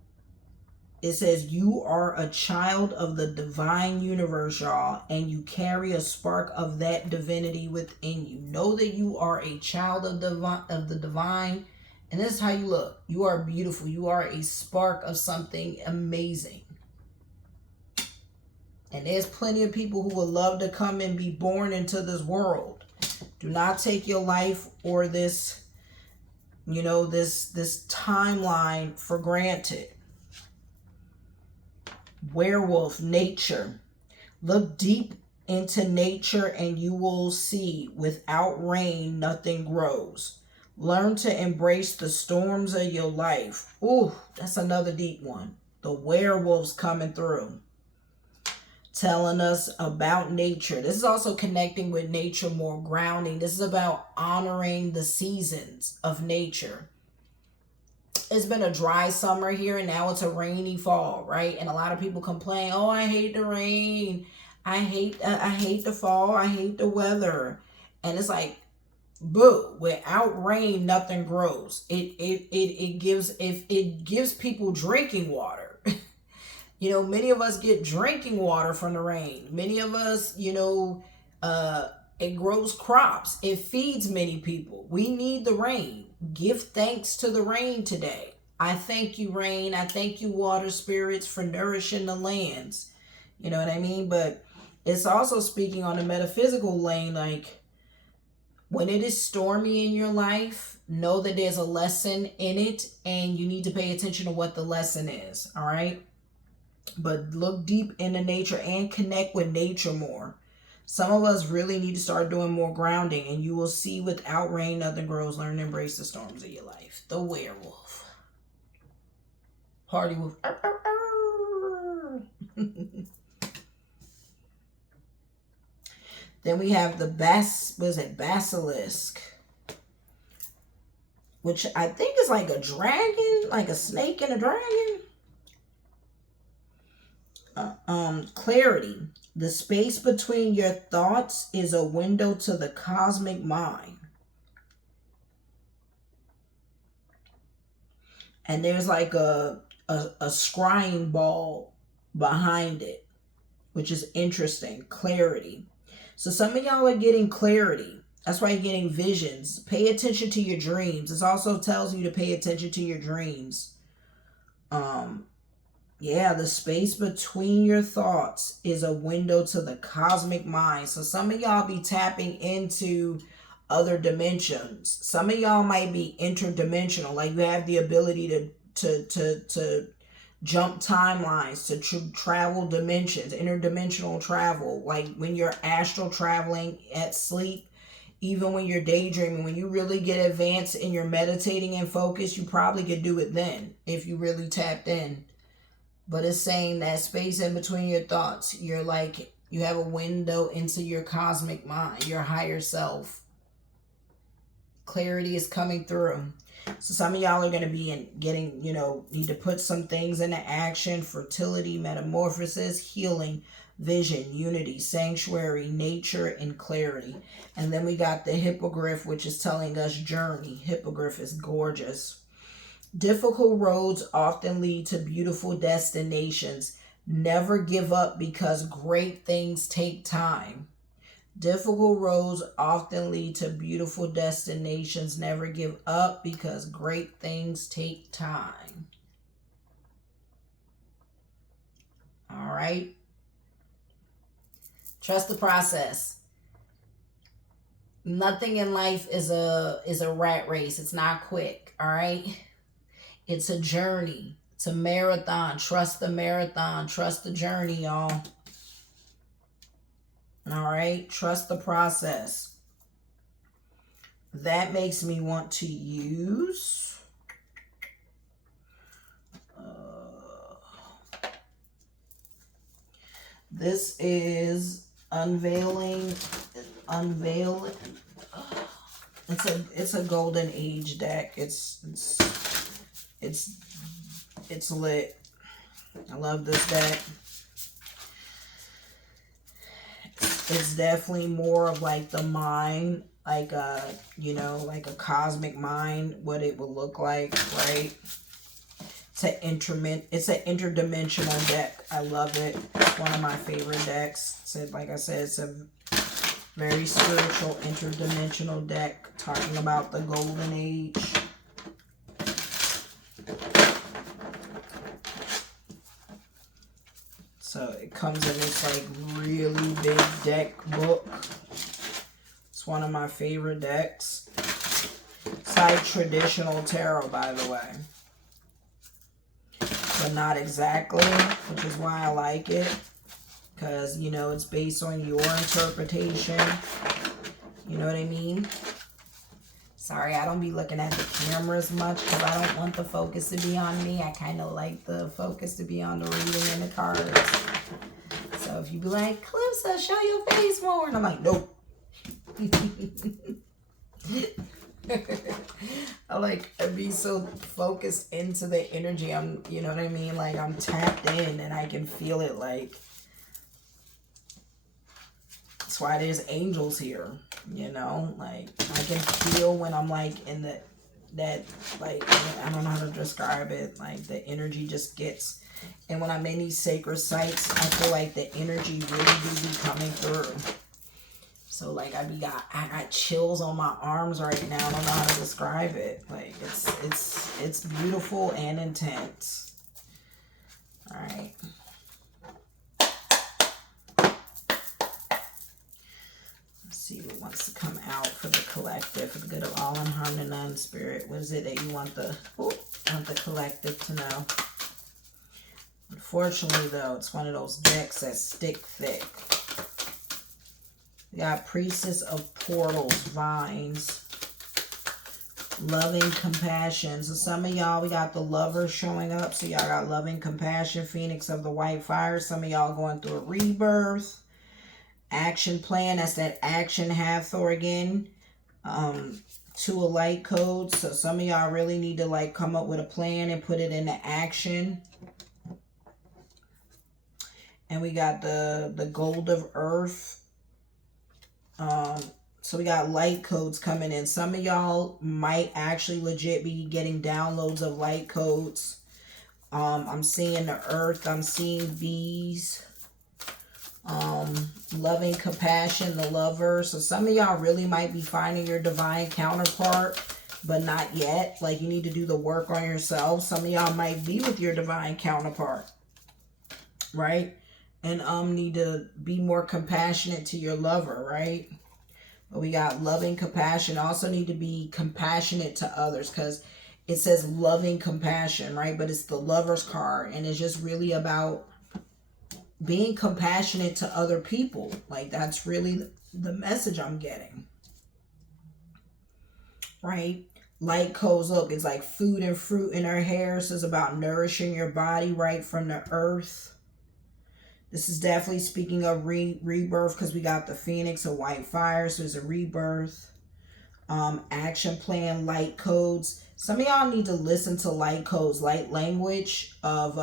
it says you are a child of the divine universe, y'all, and you carry a spark of that divinity within you. Know that you are a child of the divine, and this is how you look. You are beautiful. You are a spark of something amazing. And there's plenty of people who would love to come and be born into this world. Do not take your life or this, you know, this timeline for granted. Werewolf, nature. Look deep into nature and you will see without rain, nothing grows. Learn to embrace the storms of your life. Ooh, that's another deep one. The werewolves coming through. Telling us about nature. This is also connecting with nature more, grounding. This is about honoring the seasons of nature. It's been a dry summer here, and now it's a rainy fall, right? And a lot of people complain, oh, I hate the rain. I hate the fall. I hate the weather. And it's like, boo, without rain, nothing grows. It gives people drinking water. You know, many of us get drinking water from the rain. Many of us, you know, it grows crops. It feeds many people. We need the rain. Give thanks to the rain today. I thank you, rain. I thank you, water spirits, for nourishing the lands. You know what I mean? But it's also speaking on the metaphysical lane, like, when it is stormy in your life, know that there's a lesson in it, and you need to pay attention to what the lesson is, all right? But look deep into nature and connect with nature more. Some of us really need to start doing more grounding, and you will see without rain, nothing grows. Learn to embrace the storms of your life. The werewolf. Party wolf. Then we have the basilisk, which I think is like a dragon, like a snake and a dragon. Clarity. The space between your thoughts is a window to the cosmic mind. And there's like a scrying ball behind it, which is interesting. Clarity. So some of y'all are getting clarity. That's why you're getting visions. Pay attention to your dreams. This also tells you to pay attention to your dreams. Yeah, the space between your thoughts is a window to the cosmic mind. So some of y'all be tapping into other dimensions. Some of y'all might be interdimensional. Like you have the ability to jump timelines, to travel dimensions, interdimensional travel. Like when you're astral traveling at sleep, even when you're daydreaming, when you really get advanced and you're meditating and focused, you probably could do it then if you really tapped in. But it's saying that space in between your thoughts, you're like, you have a window into your cosmic mind, your higher self. Clarity is coming through. So some of y'all are going to be getting, need to put some things into action. Fertility, metamorphosis, healing, vision, unity, sanctuary, nature, and clarity. And then we got the hippogriff, which is telling us journey. Hippogriff is gorgeous. Difficult roads often lead to beautiful destinations. Never give up because great things take time. Difficult roads often lead to beautiful destinations. Never give up because great things take time. All right. Trust the process. Nothing in life is a rat race. It's not quick. All right. It's a journey. It's a marathon. Trust the marathon. Trust the journey, y'all. All right. Trust the process. That makes me want to use this is Unveiling. It's a golden age deck. It's lit. I love this deck. It's definitely more of like the mind, like like a cosmic mind, what it would look like, right? It's an interdimensional deck. I love it. It's one of my favorite decks. So like I said, it's a very spiritual interdimensional deck talking about the golden age. So it comes in this like really big deck book. It's one of my favorite decks. It's like traditional tarot, by the way. But not exactly, which is why I like it. Because, it's based on your interpretation. You know what I mean? Sorry, I don't be looking at the camera as much because I don't want the focus to be on me. I kind of like the focus to be on the reading and the cards. So if you be like, Calypso, show your face more. And I'm like, nope. I be so focused into the energy. You know what I mean? Like I'm tapped in and I can feel it. Like that's why there's angels here. Like I can feel when I'm like in that like I don't know how to describe it. Like the energy just gets. And when I'm in these sacred sites, I feel like the energy really do be coming through. So like I got chills on my arms right now. I don't know how to describe it. Like it's beautiful and intense. All right. Let's see what wants to come out for the collective for the good of all in harmony, none spirit. What is it that you want the collective to know? Unfortunately, though, it's one of those decks that stick thick. We got Priestess of Portals, Vines, Loving Compassion. So some of y'all, we got the Lover showing up. So y'all got Loving Compassion, Phoenix of the White Fire. Some of y'all going through a rebirth. Action Plan, that's that Action Hathor again. 2 of Light Codes. So some of y'all really need to like come up with a plan and put it into action. And we got the Gold of Earth. So we got light codes coming in. Some of y'all might actually legit be getting downloads of light codes. I'm seeing the earth. I'm seeing bees. Loving Compassion, the Lover. So some of y'all really might be finding your divine counterpart, but not yet. Like you need to do the work on yourself. Some of y'all might be with your divine counterpart, right? And need to be more compassionate to your lover, right? But we got Loving Compassion. Also need to be compassionate to others, because it says loving compassion, right? But it's the Lover's card, and it's just really about being compassionate to other people. Like that's really the message I'm getting, right? Light codes, look, it's like food and fruit in her hair. So it's about nourishing your body right from the earth. This is definitely speaking of rebirth, because we got the Phoenix of White Fire. So it's a rebirth. Action Plan, light codes. Some of y'all need to listen to light codes, light language of,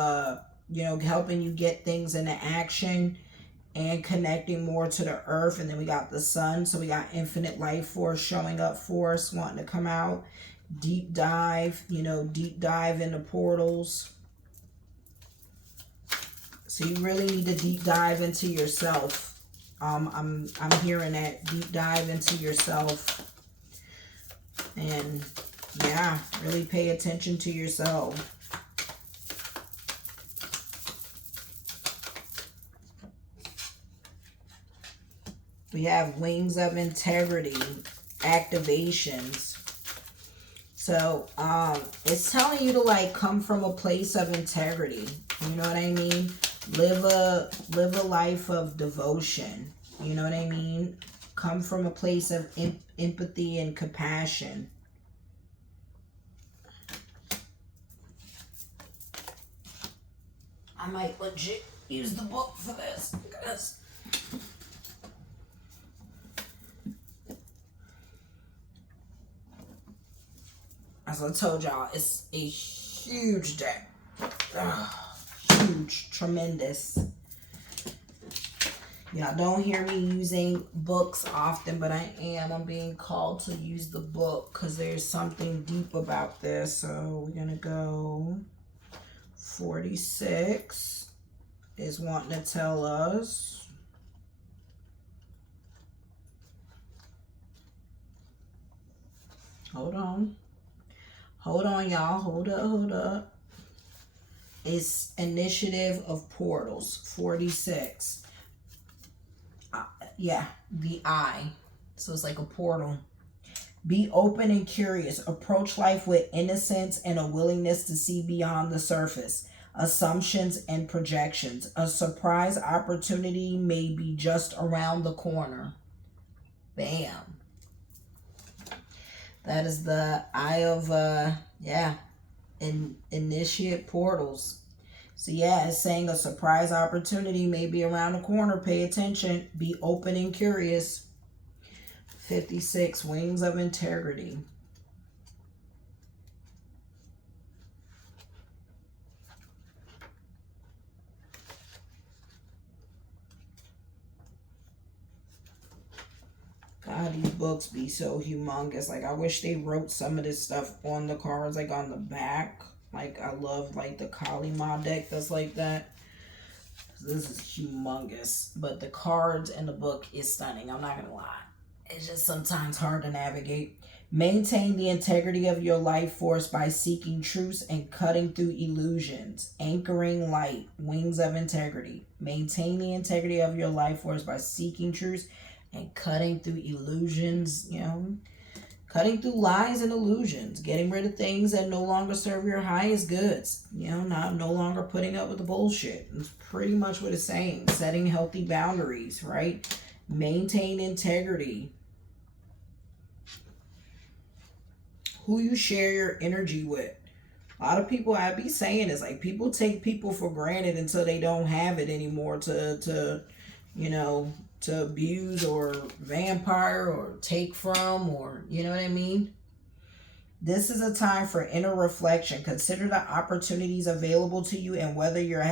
you know, helping you get things into action and connecting more to the earth. And then we got the sun. So we got infinite life force showing up for us, wanting to come out. Deep dive, you know, deep dive into portals. So you really need to deep dive into yourself. I'm hearing that deep dive into yourself. And yeah, really pay attention to yourself. We have Wings of Integrity, activations. So it's telling you to like come from a place of integrity. You know what I mean? Live a life of devotion. You know what I mean? Come from a place of empathy and compassion. I might legit use the book for this, because as I told y'all, it's a huge deck. Huge, tremendous. Y'all don't hear me using books often, but I am. I'm being called to use the book because there's something deep about this. So we're going to go 46 is wanting to tell us. Hold on. Hold on, y'all. Hold up. It's Initiative of Portals, 46. Yeah, the eye. So it's like a portal. Be open and curious. Approach life with innocence and a willingness to see beyond the surface. Assumptions and projections. A surprise opportunity may be just around the corner. Bam. That is the eye of, initiate portals. So yeah, it's saying a surprise opportunity may be around the corner. Pay attention. Be open and curious. 56, Wings of Integrity. God, these books be so humongous. Like, I wish they wrote some of this stuff on the cards, like on the back. Like, I love, like, the Kali Ma deck that's like that. This is humongous. But the cards and the book is stunning. I'm not going to lie. It's just sometimes hard to navigate. Maintain the integrity of your life force by seeking truths and cutting through illusions. Anchoring light. Wings of Integrity. Maintain the integrity of your life force by seeking truths and cutting through illusions. You know, Cutting through lies and illusions, getting rid of things that no longer serve your highest goods. You know, no longer putting up with the bullshit. It's pretty much what it's saying. Setting healthy boundaries, right? Maintain integrity. Who you share your energy with. A lot of people, I be saying is like, people take people for granted until they don't have it anymore to you know, to abuse or vampire or take from, or, you know what I mean? This is a time for inner reflection. Consider the opportunities available to you and whether your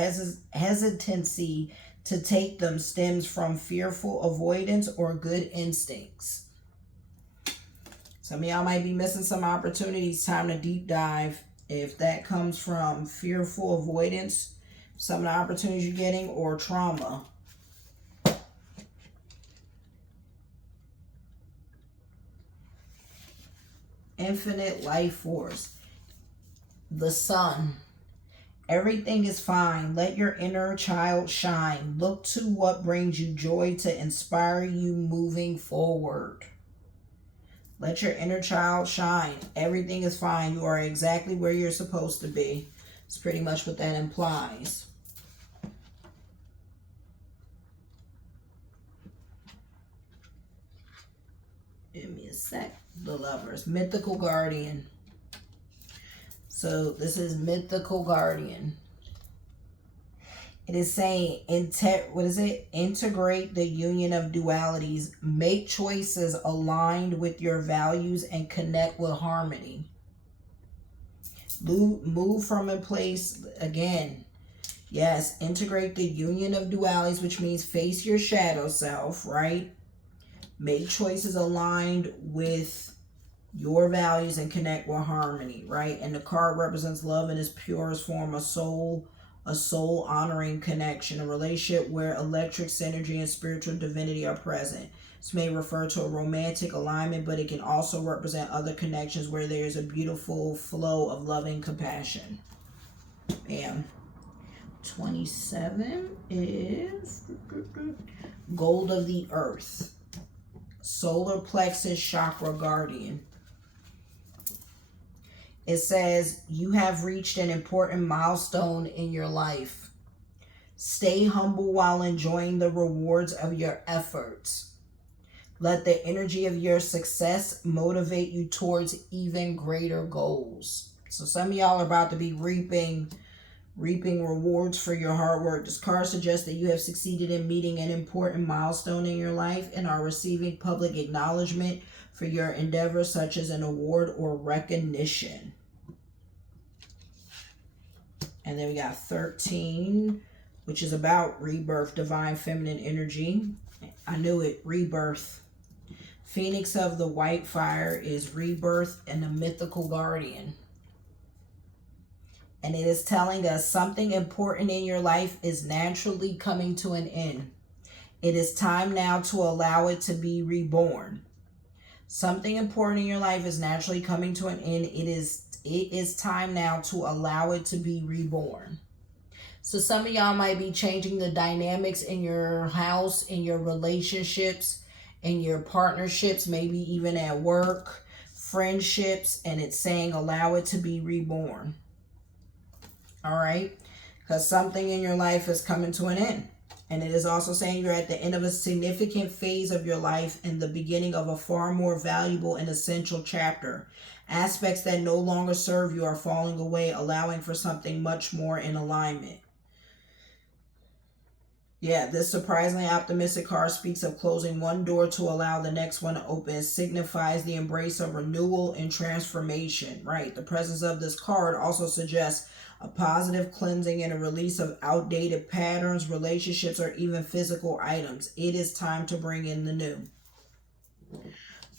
hesitancy to take them stems from fearful avoidance or good instincts. Some of y'all might be missing some opportunities. Time to deep dive. If that comes from fearful avoidance, some of the opportunities you're getting, or trauma. Infinite life force. The sun. Everything is fine. Let your inner child shine. Look to what brings you joy to inspire you moving forward. Let your inner child shine. Everything is fine. You are exactly where you're supposed to be. It's pretty much what that implies. Give me a sec. The Lovers. Mythical Guardian. So this is Mythical Guardian. It is saying, integrate the union of dualities. Make choices aligned with your values and connect with harmony. Move from a place, again, yes, integrate the union of dualities, which means face your shadow self, right? Make choices aligned with your values and connect with harmony, right? And the card represents love in its purest form, a soul honoring connection, a relationship where electric synergy and spiritual divinity are present. This may refer to a romantic alignment, but it can also represent other connections where there is a beautiful flow of loving compassion. Bam. 27 is Gold of the Earth. Solar plexus chakra guardian. It says, you have reached an important milestone in your life. Stay humble while enjoying the rewards of your efforts. Let the energy of your success motivate you towards even greater goals. So some of y'all are about to be reaping rewards for your hard work. This card suggests that you have succeeded in meeting an important milestone in your life and are receiving public acknowledgement for your endeavors, such as an award or recognition. And then we got 13, which is about rebirth, divine feminine energy. I knew it, rebirth. Phoenix of the White Fire is rebirth and the mythical guardian. And it is telling us something important in your life is naturally coming to an end. It is time now to allow it to be reborn. Something important in your life is naturally coming to an end. It is time now to allow it to be reborn. So some of y'all might be changing the dynamics in your house, in your relationships, in your partnerships, maybe even at work, friendships, and it's saying allow it to be reborn. All right? Because something in your life is coming to an end. And it is also saying you're at the end of a significant phase of your life and the beginning of a far more valuable and essential chapter. Aspects that no longer serve you are falling away, allowing for something much more in alignment. Yeah, this surprisingly optimistic card speaks of closing one door to allow the next one to open. It signifies the embrace of renewal and transformation, right? The presence of this card also suggests a positive cleansing and a release of outdated patterns, relationships, or even physical items. It is time to bring in the new.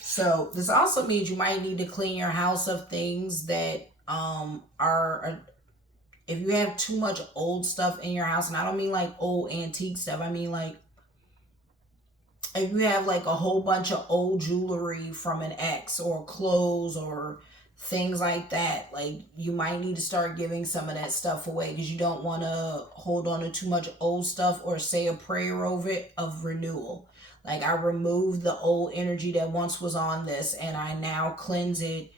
So this also means you might need to clean your house of things that are, if you have too much old stuff in your house, and I don't mean like old antique stuff, I mean like if you have like a whole bunch of old jewelry from an ex, or clothes, or things like that, like you might need to start giving some of that stuff away, because you don't want to hold on to too much old stuff or say a prayer over it of renewal. Like, I removed the old energy that once was on this, and I now cleanse it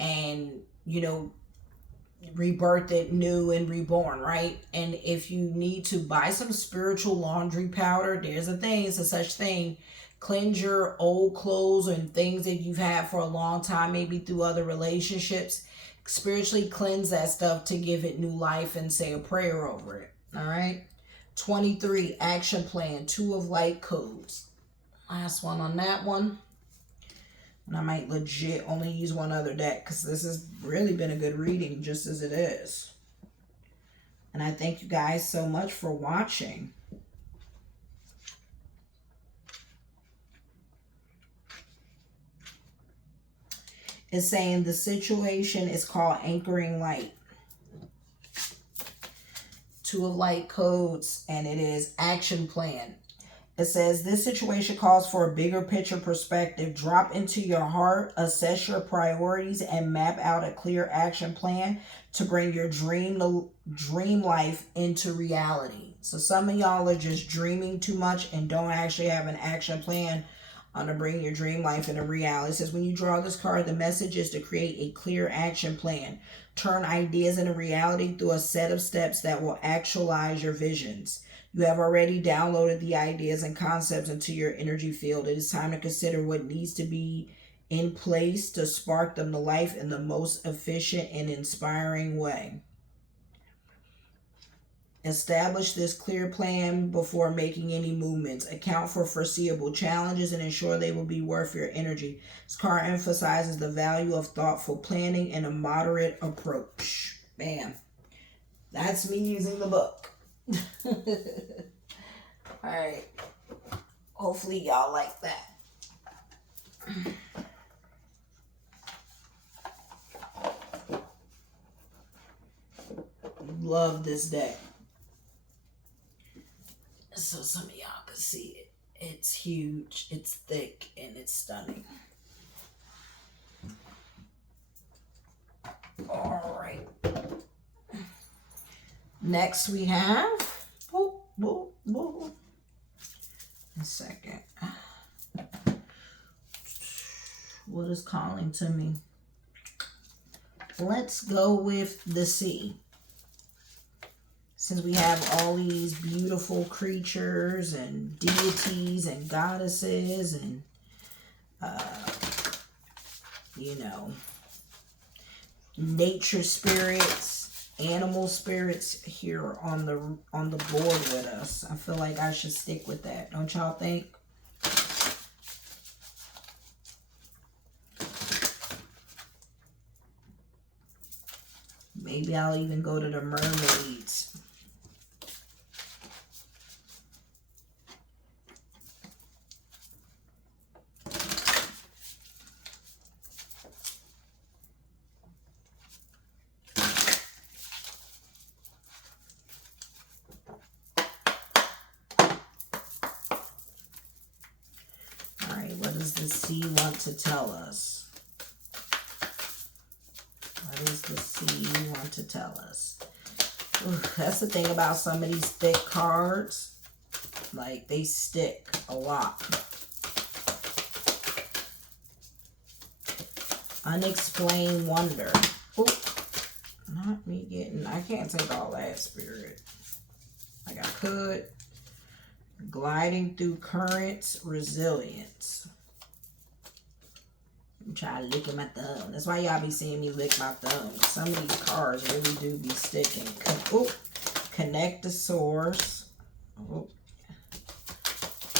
and, you know, rebirth it new and reborn, right? And if you need to buy some spiritual laundry powder, there's a thing, it's a such thing. Cleanse your old clothes and things that you've had for a long time, maybe through other relationships. Spiritually cleanse that stuff to give it new life and say a prayer over it. All right. 23, action plan, 2 of light codes. Last one on that one. And I might legit only use one other deck because this has really been a good reading just as it is. And I thank you guys so much for watching. It's saying the situation is called anchoring light. 2 of light codes, and it is action plan. It says this situation calls for a bigger picture perspective. Drop into your heart, assess your priorities, and map out a clear action plan to bring your dream life into reality. So some of y'all are just dreaming too much and don't actually have an action plan on to bring your dream life into reality. It says when you draw this card, the message is to create a clear action plan. Turn ideas into reality through a set of steps that will actualize your visions. You have already downloaded the ideas and concepts into your energy field. It is time to consider what needs to be in place to spark them to life in the most efficient and inspiring way. Establish this clear plan before making any movements. Account for foreseeable challenges and ensure they will be worth your energy. This card emphasizes the value of thoughtful planning and a moderate approach. Bam. That's me using the book. Alright. Hopefully y'all like that. Love this deck. So some of y'all can see it. It's huge, it's thick, and it's stunning. Alright. Next we have, a second. What is calling to me? Let's go with the sea. Since we have all these beautiful creatures and deities and goddesses and, you know, nature spirits, animal spirits here on the board with us. I feel like I should stick with that. Don't y'all think? Maybe I'll even go to the mermaids. Want to tell us? What does the sea want to tell us? Ooh, that's the thing about some of these thick cards. Like, they stick a lot. Unexplained wonder. Ooh, not me getting... I can't take all that, Spirit. Like I could. Gliding through currents, resilience. I'm trying to lick my thumb. That's why y'all be seeing me lick my thumb. Some of these cards really do be sticking. Oh, connect the source. Oh.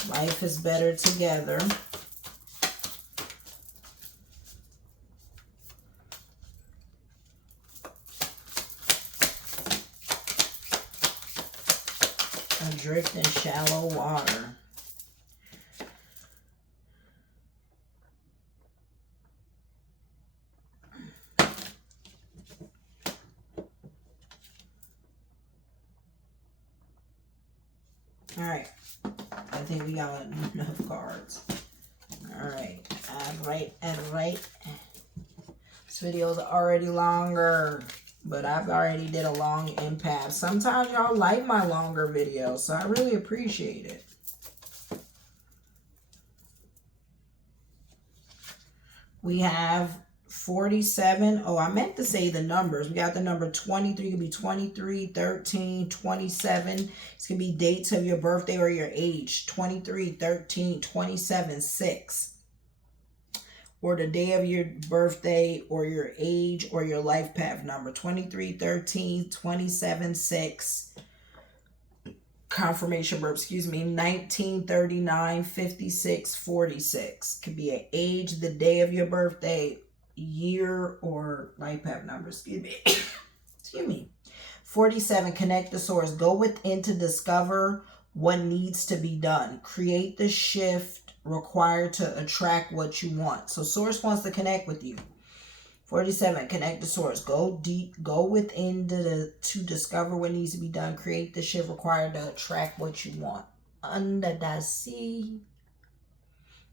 Life is better together. Adrift in shallow water. Alright, I think we got enough cards. Alright, alright. This video is already longer, but I've already did a long empath. Sometimes y'all like my longer videos, so I really appreciate it. We have 47. Oh, I meant to say the numbers. We got the number 23. It could be 23, 13, 27. It's going to be dates of your birthday or your age. 23, 13, 27, 6. Or the day of your birthday or your age or your life path number. 23, 13, 27, 6. Confirmation verb, 19, 39, 56, 46. Could be an age, the day of your birthday, year, or life path number. Excuse me. 47, connect the source. Go within to discover what needs to be done. Create the shift required to attract what you want. So source wants to connect with you. 47, connect the source. Go deep, go within to discover what needs to be done. Create the shift required to attract what you want. Under the sea.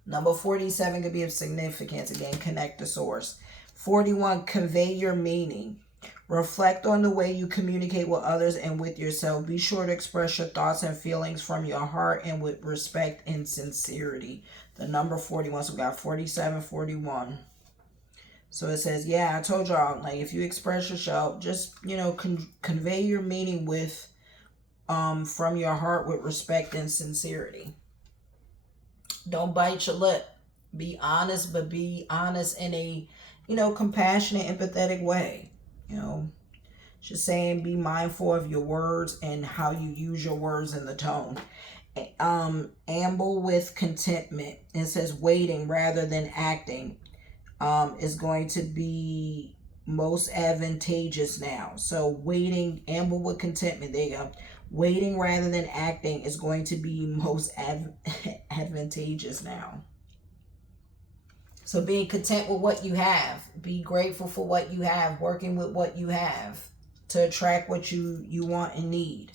Number 47 could be of significance. Again, connect the source. 41, convey your meaning. Reflect on the way you communicate with others and with yourself. Be sure to express your thoughts and feelings from your heart and with respect and sincerity. The number 41. So we got 47, 41. So it says, yeah, I told y'all, like, if you express yourself, just, convey your meaning with, from your heart with respect and sincerity. Don't bite your lip. Be honest, but be honest in a, compassionate, empathetic way. Just saying, be mindful of your words and how you use your words and the tone. Amble with contentment. It says waiting rather than acting is going to be most advantageous now. So waiting, amble with contentment. There you go. Waiting rather than acting is going to be most advantageous now. So being content with what you have, be grateful for what you have, working with what you have to attract what you want and need.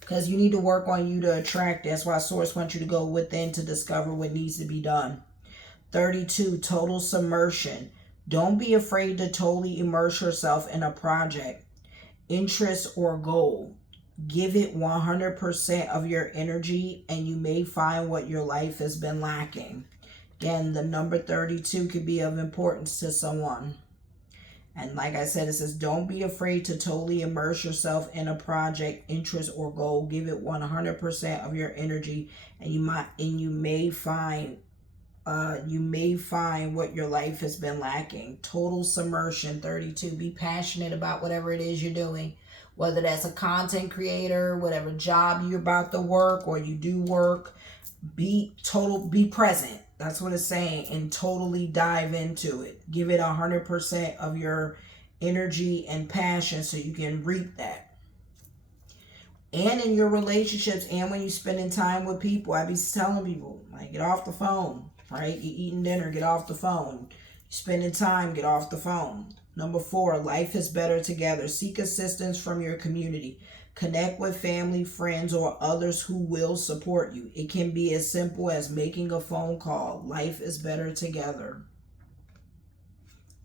Because you need to work on you to attract. That's why Source wants you to go within to discover what needs to be done. 32, total submersion. Don't be afraid to totally immerse yourself in a project, interest, or goal. Give it 100% of your energy and you may find what your life has been lacking. Again, the number 32 could be of importance to someone. And like I said, it says, don't be afraid to totally immerse yourself in a project, interest, or goal. Give it 100% of your energy, and you may find what your life has been lacking. Total submersion. 32. Be passionate about whatever it is you're doing, whether that's a content creator, whatever job you're about to work or you do work. Be present. That's what it's saying, and totally dive into it. Give it 100% of your energy and passion so you can reap that. And in your relationships and when you're spending time with people, I be telling people, like, get off the phone, right? You're eating dinner, get off the phone. You're spending time, get off the phone. Number 4, life is better together. Seek assistance from your community. Connect with family, friends, or others who will support you. It can be as simple as making a phone call. Life is better together.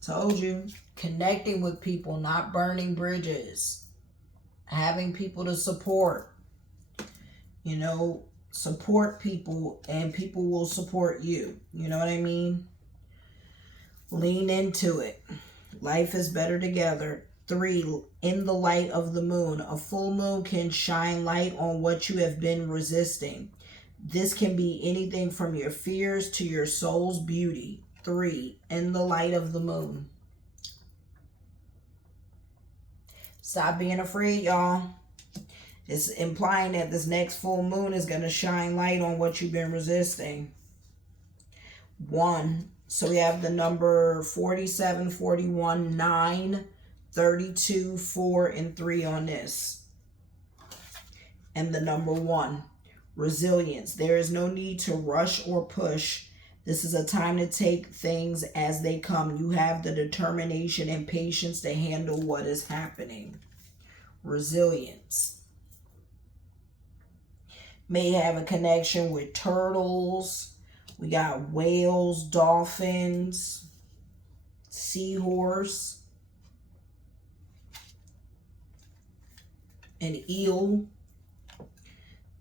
Told you. Connecting with people, not burning bridges. Having people to support. Support people and people will support you. You know what I mean? Lean into it. Life is better together. 3, in the light of the moon. A full moon can shine light on what you have been resisting. This can be anything from your fears to your soul's beauty. 3, in the light of the moon. Stop being afraid, y'all. It's implying that this next full moon is going to shine light on what you've been resisting. 1. So we have the number 47, 41, 9, 32, 4, and 3 on this. And the number 1, resilience. There is no need to rush or push. This is a time to take things as they come. You have the determination and patience to handle what is happening. Resilience. May have a connection with turtles. We got whales, dolphins, seahorse, an eel.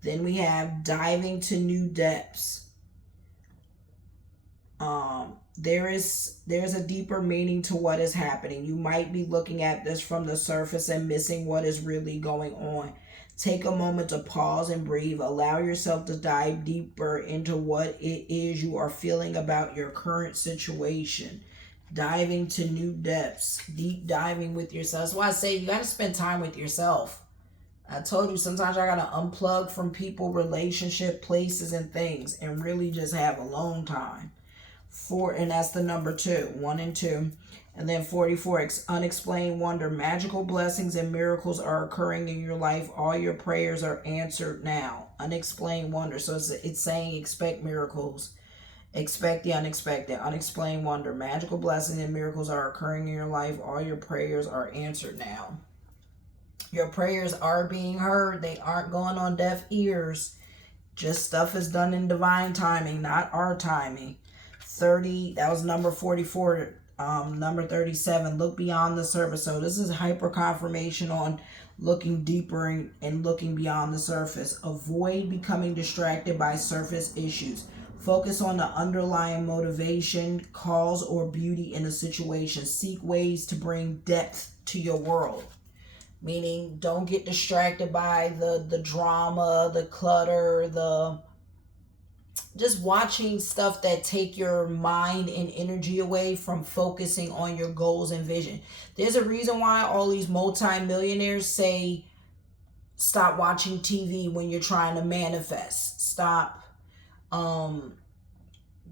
Then we have diving to new depths. There's a deeper meaning to what is happening. You might be looking at this from the surface and missing what is really going on. Take a moment to pause and breathe. Allow yourself to dive deeper into what it is you are feeling about your current situation. Diving to new depths. Deep diving with yourself. That's why I say you got to spend time with yourself. I told you sometimes I got to unplug from people, relationship, places, and things and really just have alone time. And that's the number 2, 1 and 2. And then 44, unexplained wonder. Magical blessings and miracles are occurring in your life. All your prayers are answered now. Unexplained wonder. So it's saying expect miracles. Expect the unexpected. Unexplained wonder. Magical blessings and miracles are occurring in your life. All your prayers are answered now. Your prayers are being heard. They aren't going on deaf ears. Just stuff is done in divine timing, not our timing. 30, that was number 44. Number 37, look beyond the surface. So this is hyper confirmation on looking deeper and looking beyond the surface. Avoid becoming distracted by surface issues. Focus on the underlying motivation, cause, or beauty in a situation. Seek ways to bring depth to your world. Meaning, don't get distracted by the drama, the clutter, just watching stuff that take your mind and energy away from focusing on your goals and vision. There's a reason why all these multi-millionaires say stop watching TV when you're trying to manifest. Stop,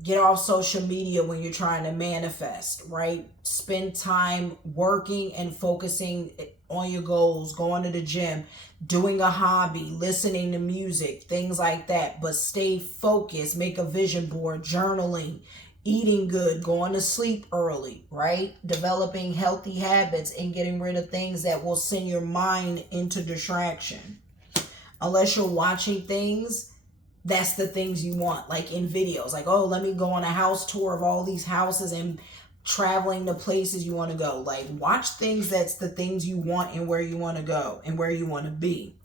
get off social media when you're trying to manifest, right? Spend time working and focusing on your goals, going to the gym, doing a hobby, listening to music, things like that. But stay focused, make a vision board, journaling, eating good, going to sleep early, right? Developing healthy habits and getting rid of things that will send your mind into distraction. Unless you're watching things, that's the things you want, like in videos. Like, oh, let me go on a house tour of all these houses and traveling to places you want to go. Like, watch things that's the things you want and where you want to go and where you want to be.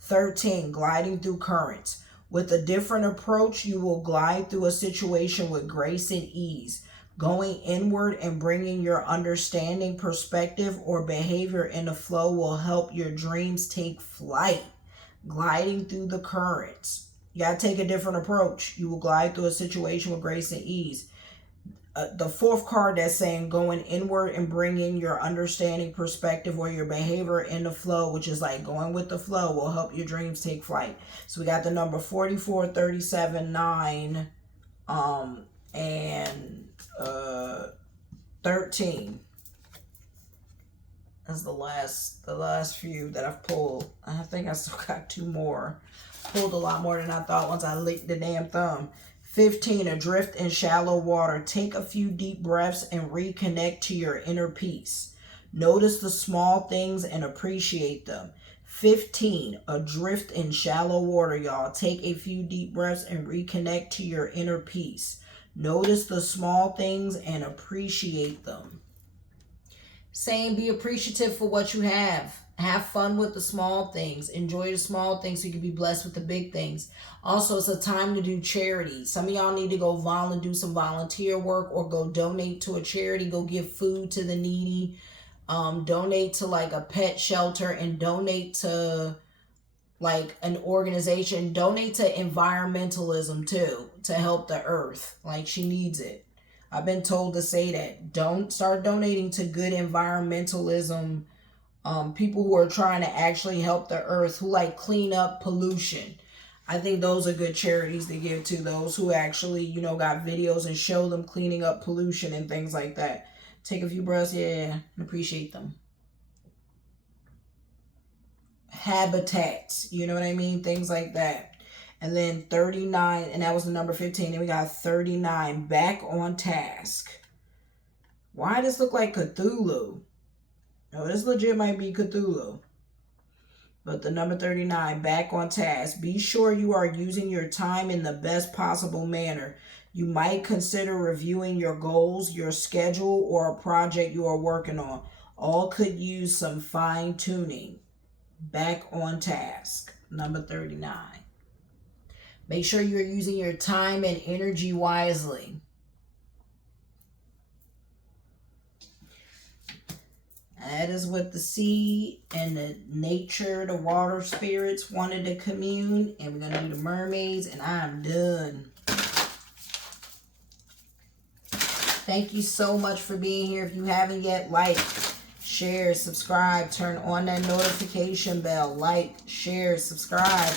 13, gliding through currents. With a different approach, you will glide through a situation with grace and ease. Going inward and bringing your understanding, perspective, or behavior in the flow will help your dreams take flight. Gliding through the currents. You got to take a different approach. You will glide through a situation with grace and ease. The 4th card that's saying going inward and bringing your understanding, perspective, or your behavior in the flow, which is like going with the flow, will help your dreams take flight. So we got the number 44, 37, 9, and 13. That's the last few that I've pulled. I think I still got 2 more. Pulled a lot more than I thought once I licked the damn thumb. 15, adrift in shallow water. Take a few deep breaths and reconnect to your inner peace. Notice the small things and appreciate them. 15, adrift in shallow water, y'all. Take a few deep breaths and reconnect to your inner peace. Notice the small things and appreciate them. Saying be appreciative for what you have. Have fun with the small things. Enjoy the small things so you can be blessed with the big things. Also, it's a time to do charity. Some of y'all need to go do some volunteer work or go donate to a charity. Go give food to the needy. Donate to like a pet shelter and donate to like an organization. Donate to environmentalism too to help the earth. Like she needs it. I've been told to say that. Don't start donating to good environmentalism. People who are trying to actually help the earth, who like clean up pollution. I think those are good charities to give to those who actually, got videos and show them cleaning up pollution and things like that. Take a few breaths, and appreciate them. Habitats, you know what I mean? Things like that. And then 39, and that was the number 15. Then we got 39, back on task. Why does this look like Cthulhu? No, this legit might be Cthulhu. But the number 39, back on task. Be sure you are using your time in the best possible manner. You might consider reviewing your goals, your schedule, or a project you are working on. All could use some fine tuning. Back on task. Number 39. Make sure you're using your time and energy wisely. That is what the sea and the nature, the water spirits wanted to commune. And we're going to do the mermaids, and I'm done. Thank you so much for being here. If you haven't yet, like, share, subscribe, turn on that notification bell. Like, share, subscribe,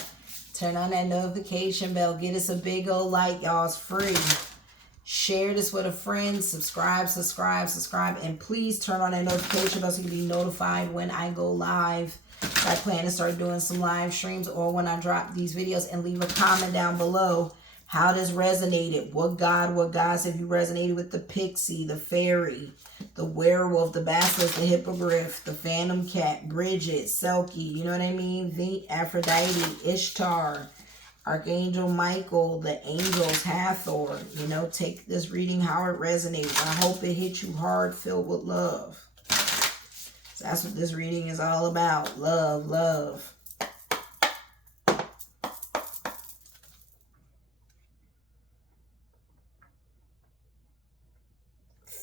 turn on that notification bell. Get us a big old like, y'all. It's free. Share this with a friend. Subscribe, and please turn on that notification bell so you can be notified when I go live. I plan to start doing some live streams or when I drop these videos. And leave a comment down below how this resonated. What gods have you resonated with? The pixie, the fairy, the werewolf, the basilisk, the hippogriff, the phantom cat, Bridget, Selkie, you know what I mean? The Aphrodite, Ishtar, Archangel Michael, the angels, Hathor. You know, take this reading how it resonates. I hope it hit you hard, filled with love. So that's what this reading is all about. Love, love.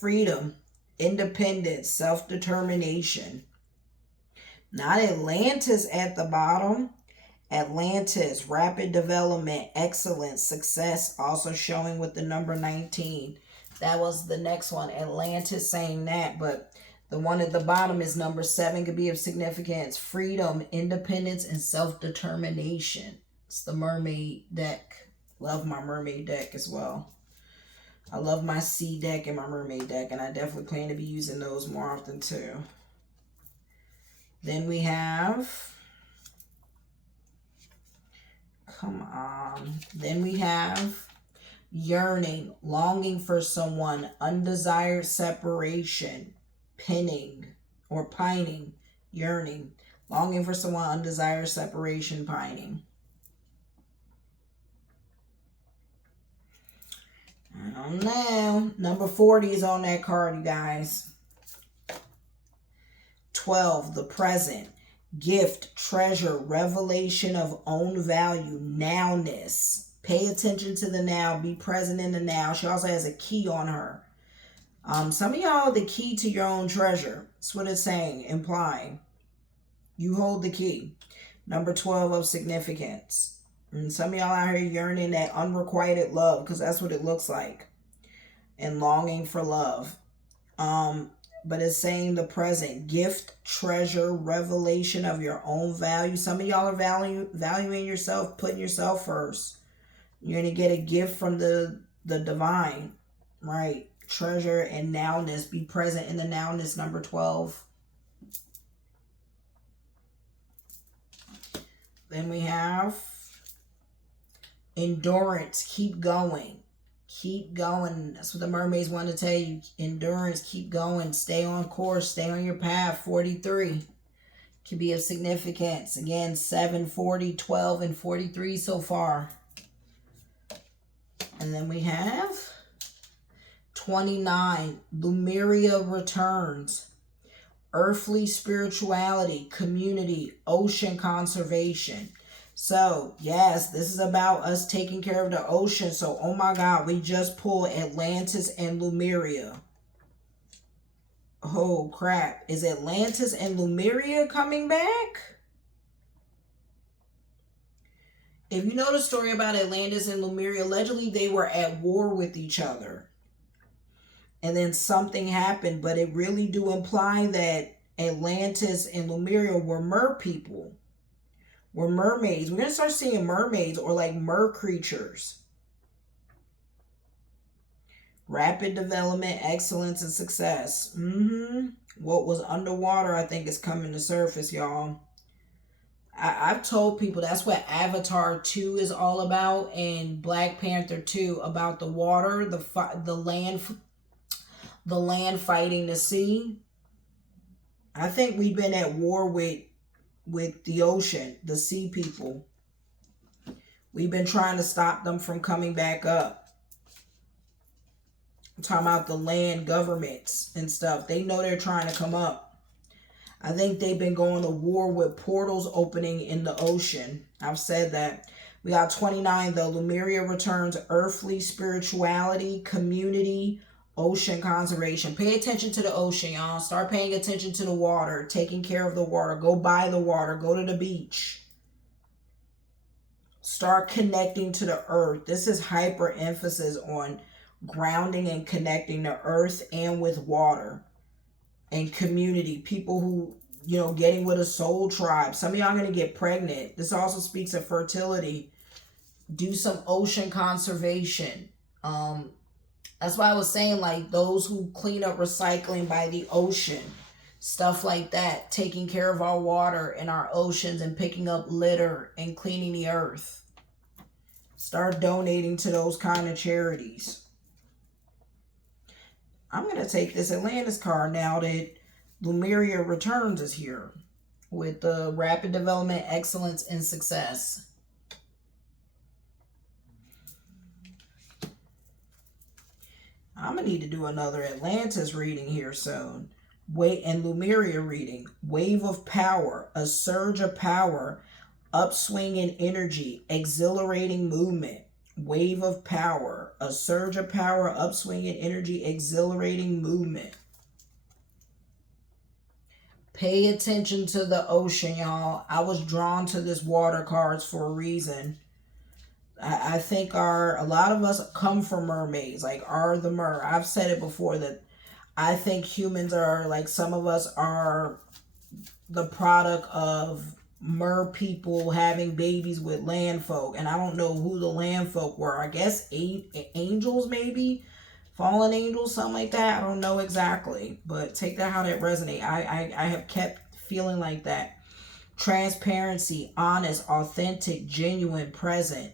Freedom, independence, self-determination. Not Atlantis at the bottom. Atlantis, rapid development, excellence, success, also showing with the number 19. That was the next one. Atlantis saying that, but the one at the bottom is number 7, could be of significance. Freedom, independence, and self-determination. It's the mermaid deck. Love my mermaid deck as well. I love my sea deck and my mermaid deck, and I definitely plan to be using those more often too. Then we have... Then we have yearning, longing for someone, undesired separation, pinning or pining, yearning, longing for someone, undesired separation, pining. I don't know. Number 40 is on that card, you guys. 12, the present. Gift, treasure, revelation of own value, nowness. Pay attention to the now. Be present in the now. She also has a key on her. Some of y'all, the key to your own treasure. That's what it's saying, implying. You hold the key. Number 12 of significance. And some of y'all out here yearning that unrequited love, because that's what it looks like. And longing for love. But it's saying the present. Gift, treasure, revelation of your own value. Some of y'all are valuing yourself, putting yourself first. You're going to get a gift from the divine, right? Treasure and nowness. Be present in the nowness, number 12. Then we have endurance. Keep going. Keep going. That's what the mermaids want to tell you. Endurance. Keep going. Stay on course. Stay on your path. 43 can be of significance. Again, 7, 40, 12, and 43 so far. And then we have 29. Lemuria returns. Earthly spirituality, community, ocean conservation. So, yes, this is about us taking care of the ocean. So, oh my God, we just pulled Atlantis and Lemuria. Oh, crap. Is Atlantis and Lemuria coming back? If you know the story about Atlantis and Lemuria, allegedly they were at war with each other. And then something happened, but it really do imply that Atlantis and Lemuria were mer people. Were mermaids. We're going to start seeing mermaids or like mer creatures. Rapid development, excellence, and success. What was underwater, I think, is coming to surface, y'all. I've told people that's what Avatar 2 is all about, and Black Panther 2 about the water, the land fighting the sea. I think we've been at war with the ocean, the sea people. We've been trying to stop them from coming back up. I'm talking about the land governments and stuff. They know they're trying to come up. I think they've been going to war with portals opening in the ocean. I've said that. We got 29 though. Lemuria returns earthly spirituality, community, ocean conservation. Pay attention to the ocean, y'all. Start paying attention to the water, taking care of the water. Go by the water. Go to the beach. Start connecting to the earth. This is hyper emphasis on grounding and connecting the earth and with water and community. People who, you know, getting with a soul tribe. Some of y'all are going to get pregnant. This also speaks of fertility. Do some ocean conservation. That's why I was saying, like, those who clean up recycling by the ocean, stuff like that, taking care of our water and our oceans and picking up litter and cleaning the earth. Start donating to those kind of charities. I'm going to take this Atlantis card now that Lemuria returns is here with the rapid development, excellence, and success. I'm going to need to do another Atlantis reading here soon. And Lemuria reading. Wave of power, a surge of power, upswing in energy, exhilarating movement. Wave of power, a surge of power, upswing in energy, exhilarating movement. Pay attention to the ocean, y'all. I was drawn to this water cards for a reason. I think a lot of us come from mermaids, like I've said it before that I think humans are, like, some of us are the product of mer people having babies with land folk. And I don't know who the land folk were. I guess angels, maybe fallen angels, something like that. I don't know exactly, but take that how that resonate. I have kept feeling like that. Transparency, honest, authentic, genuine, present.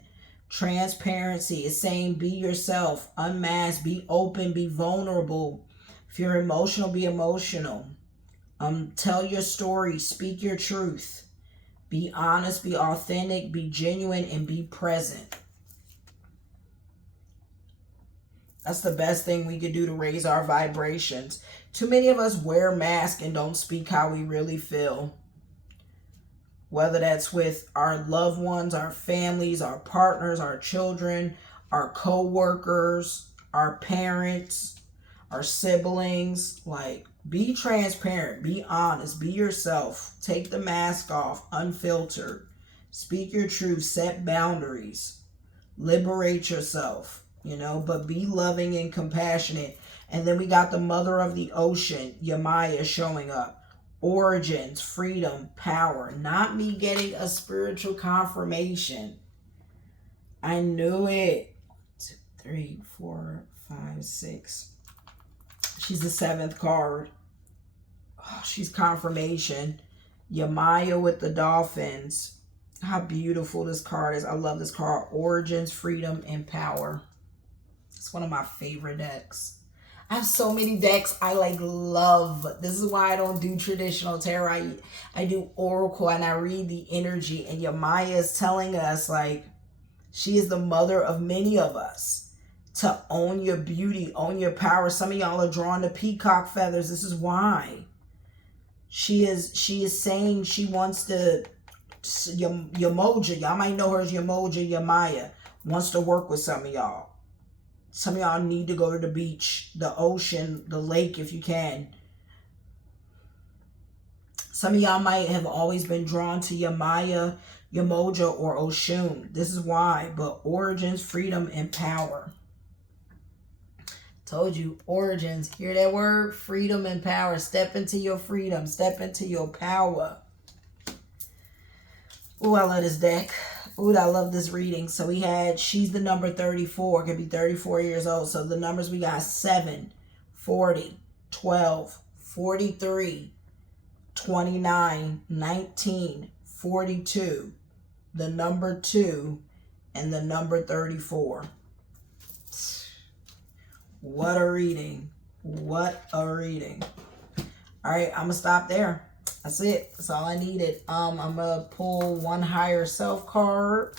Transparency is saying be yourself, unmask, be open, be vulnerable. If you're emotional, be emotional. Tell your story, speak your truth. Be honest, be authentic, be genuine, and be present. That's the best thing we could do to raise our vibrations. Too many of us wear masks and don't speak how we really feel. Whether that's with our loved ones, our families, our partners, our children, our co-workers, our parents, our siblings. Like, be transparent, be honest, be yourself. Take the mask off, unfiltered. Speak your truth, set boundaries. Liberate yourself, but be loving and compassionate. And then we got the mother of the ocean, Yamaya, showing up. Origins, freedom, power. Not me getting a spiritual confirmation. I knew it. 2, 3, 4, 5, 6. She's the 7th card. Oh, she's confirmation. Yamaya with the dolphins. How beautiful this card is. I love this card. Origins, freedom, and power. It's one of my favorite decks. I have so many decks I love. This is why I don't do traditional tarot. I do oracle and I read the energy. And Yamaya is telling us, she is the mother of many of us. To own your beauty, own your power. Some of y'all are drawn to peacock feathers. This is why. She is saying she wants to, Yamoja, y'all might know her as Yamoja Yamaya, wants to work with some of y'all. Some of y'all need to go to the beach, the ocean, the lake if you can. Some of y'all might have always been drawn to Yamaya, Yamoja, or Oshun. This is why. But origins, freedom, and power. Told you, origins. Hear that word? Freedom and power. Step into your freedom. Step into your power. Ooh, I love this deck. Ooh, I love this reading. So we had, she's the number 34. Could be 34 years old. So the numbers we got 7, 40, 12, 43, 29, 19, 42, the number 2, and the number 34. What a reading. What a reading. All right, I'm going to stop there. That's it. That's all I needed. I'm going to pull one higher self card.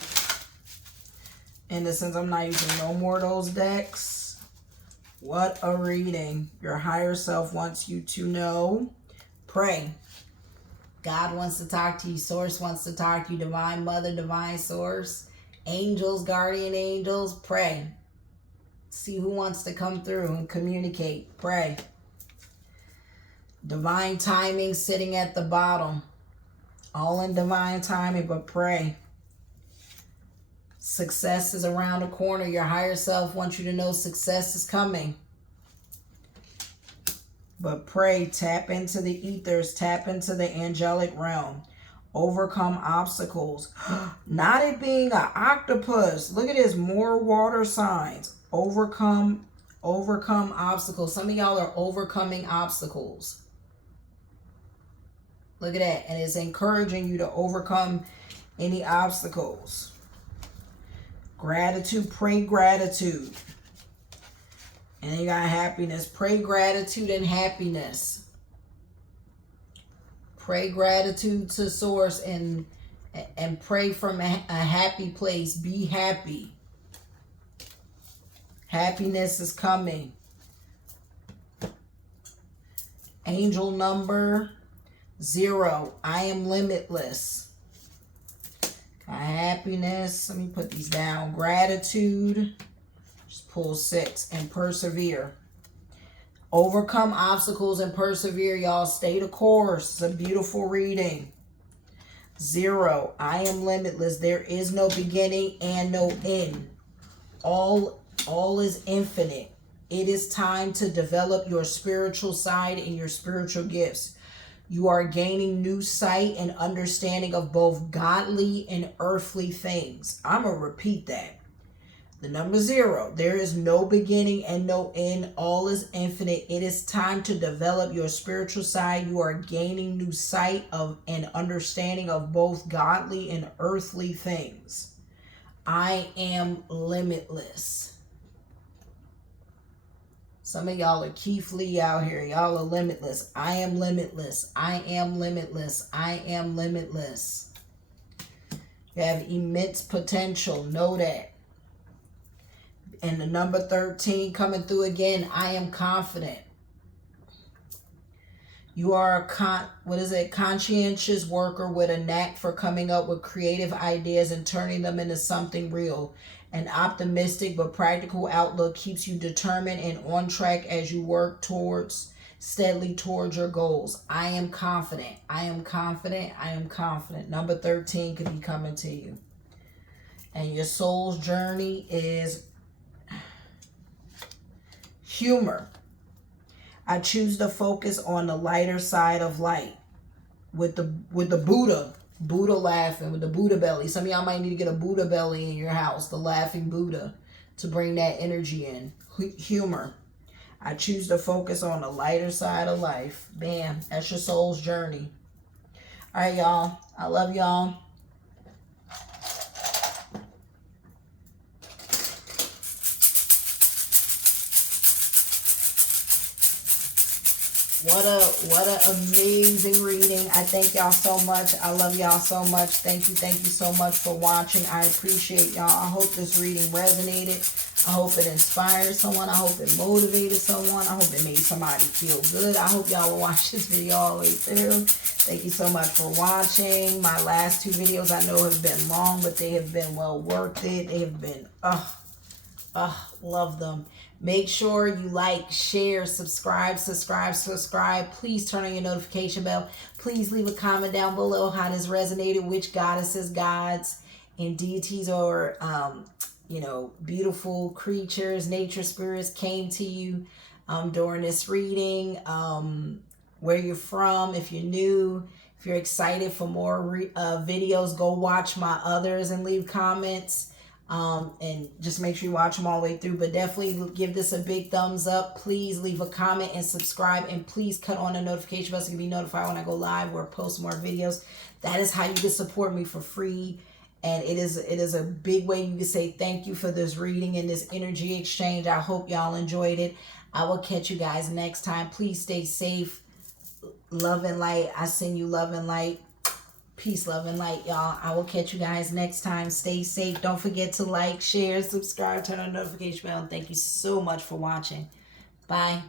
And since I'm not using no more of those decks, what a reading. Your higher self wants you to know. Pray. God wants to talk to you. Source wants to talk to you. Divine Mother, Divine Source, Angels, guardian angels, pray. See who wants to come through and communicate. Pray. Divine timing sitting at the bottom. All in divine timing, but pray. Success is around the corner. Your higher self wants you to know success is coming. But pray, tap into the ethers, tap into the angelic realm. Overcome obstacles. Not it being an octopus. Look at this, more water signs. Overcome obstacles. Some of y'all are overcoming obstacles. Look at that. And it's encouraging you to overcome any obstacles. Gratitude, pray gratitude. And you got happiness. Pray gratitude and happiness. Pray gratitude to source and pray from a happy place. Be happy. Happiness is coming. Angel number 0. I am limitless. Happiness. Let me put these down. Gratitude. Just pull 6 and persevere. Overcome obstacles and persevere, y'all. Stay the course. It's a beautiful reading. 0. I am limitless. There is no beginning and no end. All is infinite. It is time to develop your spiritual side and your spiritual gifts. You are gaining new sight and understanding of both godly and earthly things. I'm going to repeat that. The number 0. There is no beginning and no end. All is infinite. It is time to develop your spiritual side. You are gaining new sight of and understanding of both godly and earthly things. I am limitless. Some of y'all are Keith Lee out here. Y'all are limitless. I am limitless. I am limitless. I am limitless. You have immense potential. Know that. And the number 13 coming through again. I am confident. You are a conscientious worker with a knack for coming up with creative ideas and turning them into something real. An optimistic but practical outlook keeps you determined and on track as you work steadily towards your goals. I am confident. I am confident. I am confident. Number 13 could be coming to you. And your soul's journey is humor. I choose to focus on the lighter side of light. With the Buddha laughing, with the Buddha belly. Some of y'all might need to get a Buddha belly in your house, the laughing Buddha, to bring that energy in. Humor. I choose to focus on the lighter side of life. Bam. That's your soul's journey. All right, y'all. I love y'all. What a amazing reading. I thank y'all so much. I love y'all so much. Thank you so much for watching. I appreciate y'all. I hope this reading resonated. I hope it inspired someone. I hope it motivated someone. I hope it made somebody feel good. I hope y'all will watch this video all the way through. Thank you so much for watching. My last 2 videos I know have been long, but they have been well worth it. They have been, love them. Make sure you like, share, subscribe. Please turn on your notification bell. Please leave a comment down below how this resonated. Which goddesses, gods, and deities or, beautiful creatures, nature spirits came to you during this reading. Where you're from, if you're new, if you're excited for more videos, go watch my others and leave comments. And just make sure you watch them all the way through, but definitely give this a big thumbs up. Please leave a comment and subscribe, and please cut on the notification bell so you can be notified when I go live or post more videos. That is how you can support me for free, and it is a big way you can say thank you for this reading and this energy exchange. I hope y'all enjoyed it. I will catch you guys next time. Please stay safe. Love and light. I send you love and light. Peace, love, and light, y'all. I will catch you guys next time. Stay safe. Don't forget to like, share, subscribe, turn on the notification bell. And thank you so much for watching. Bye.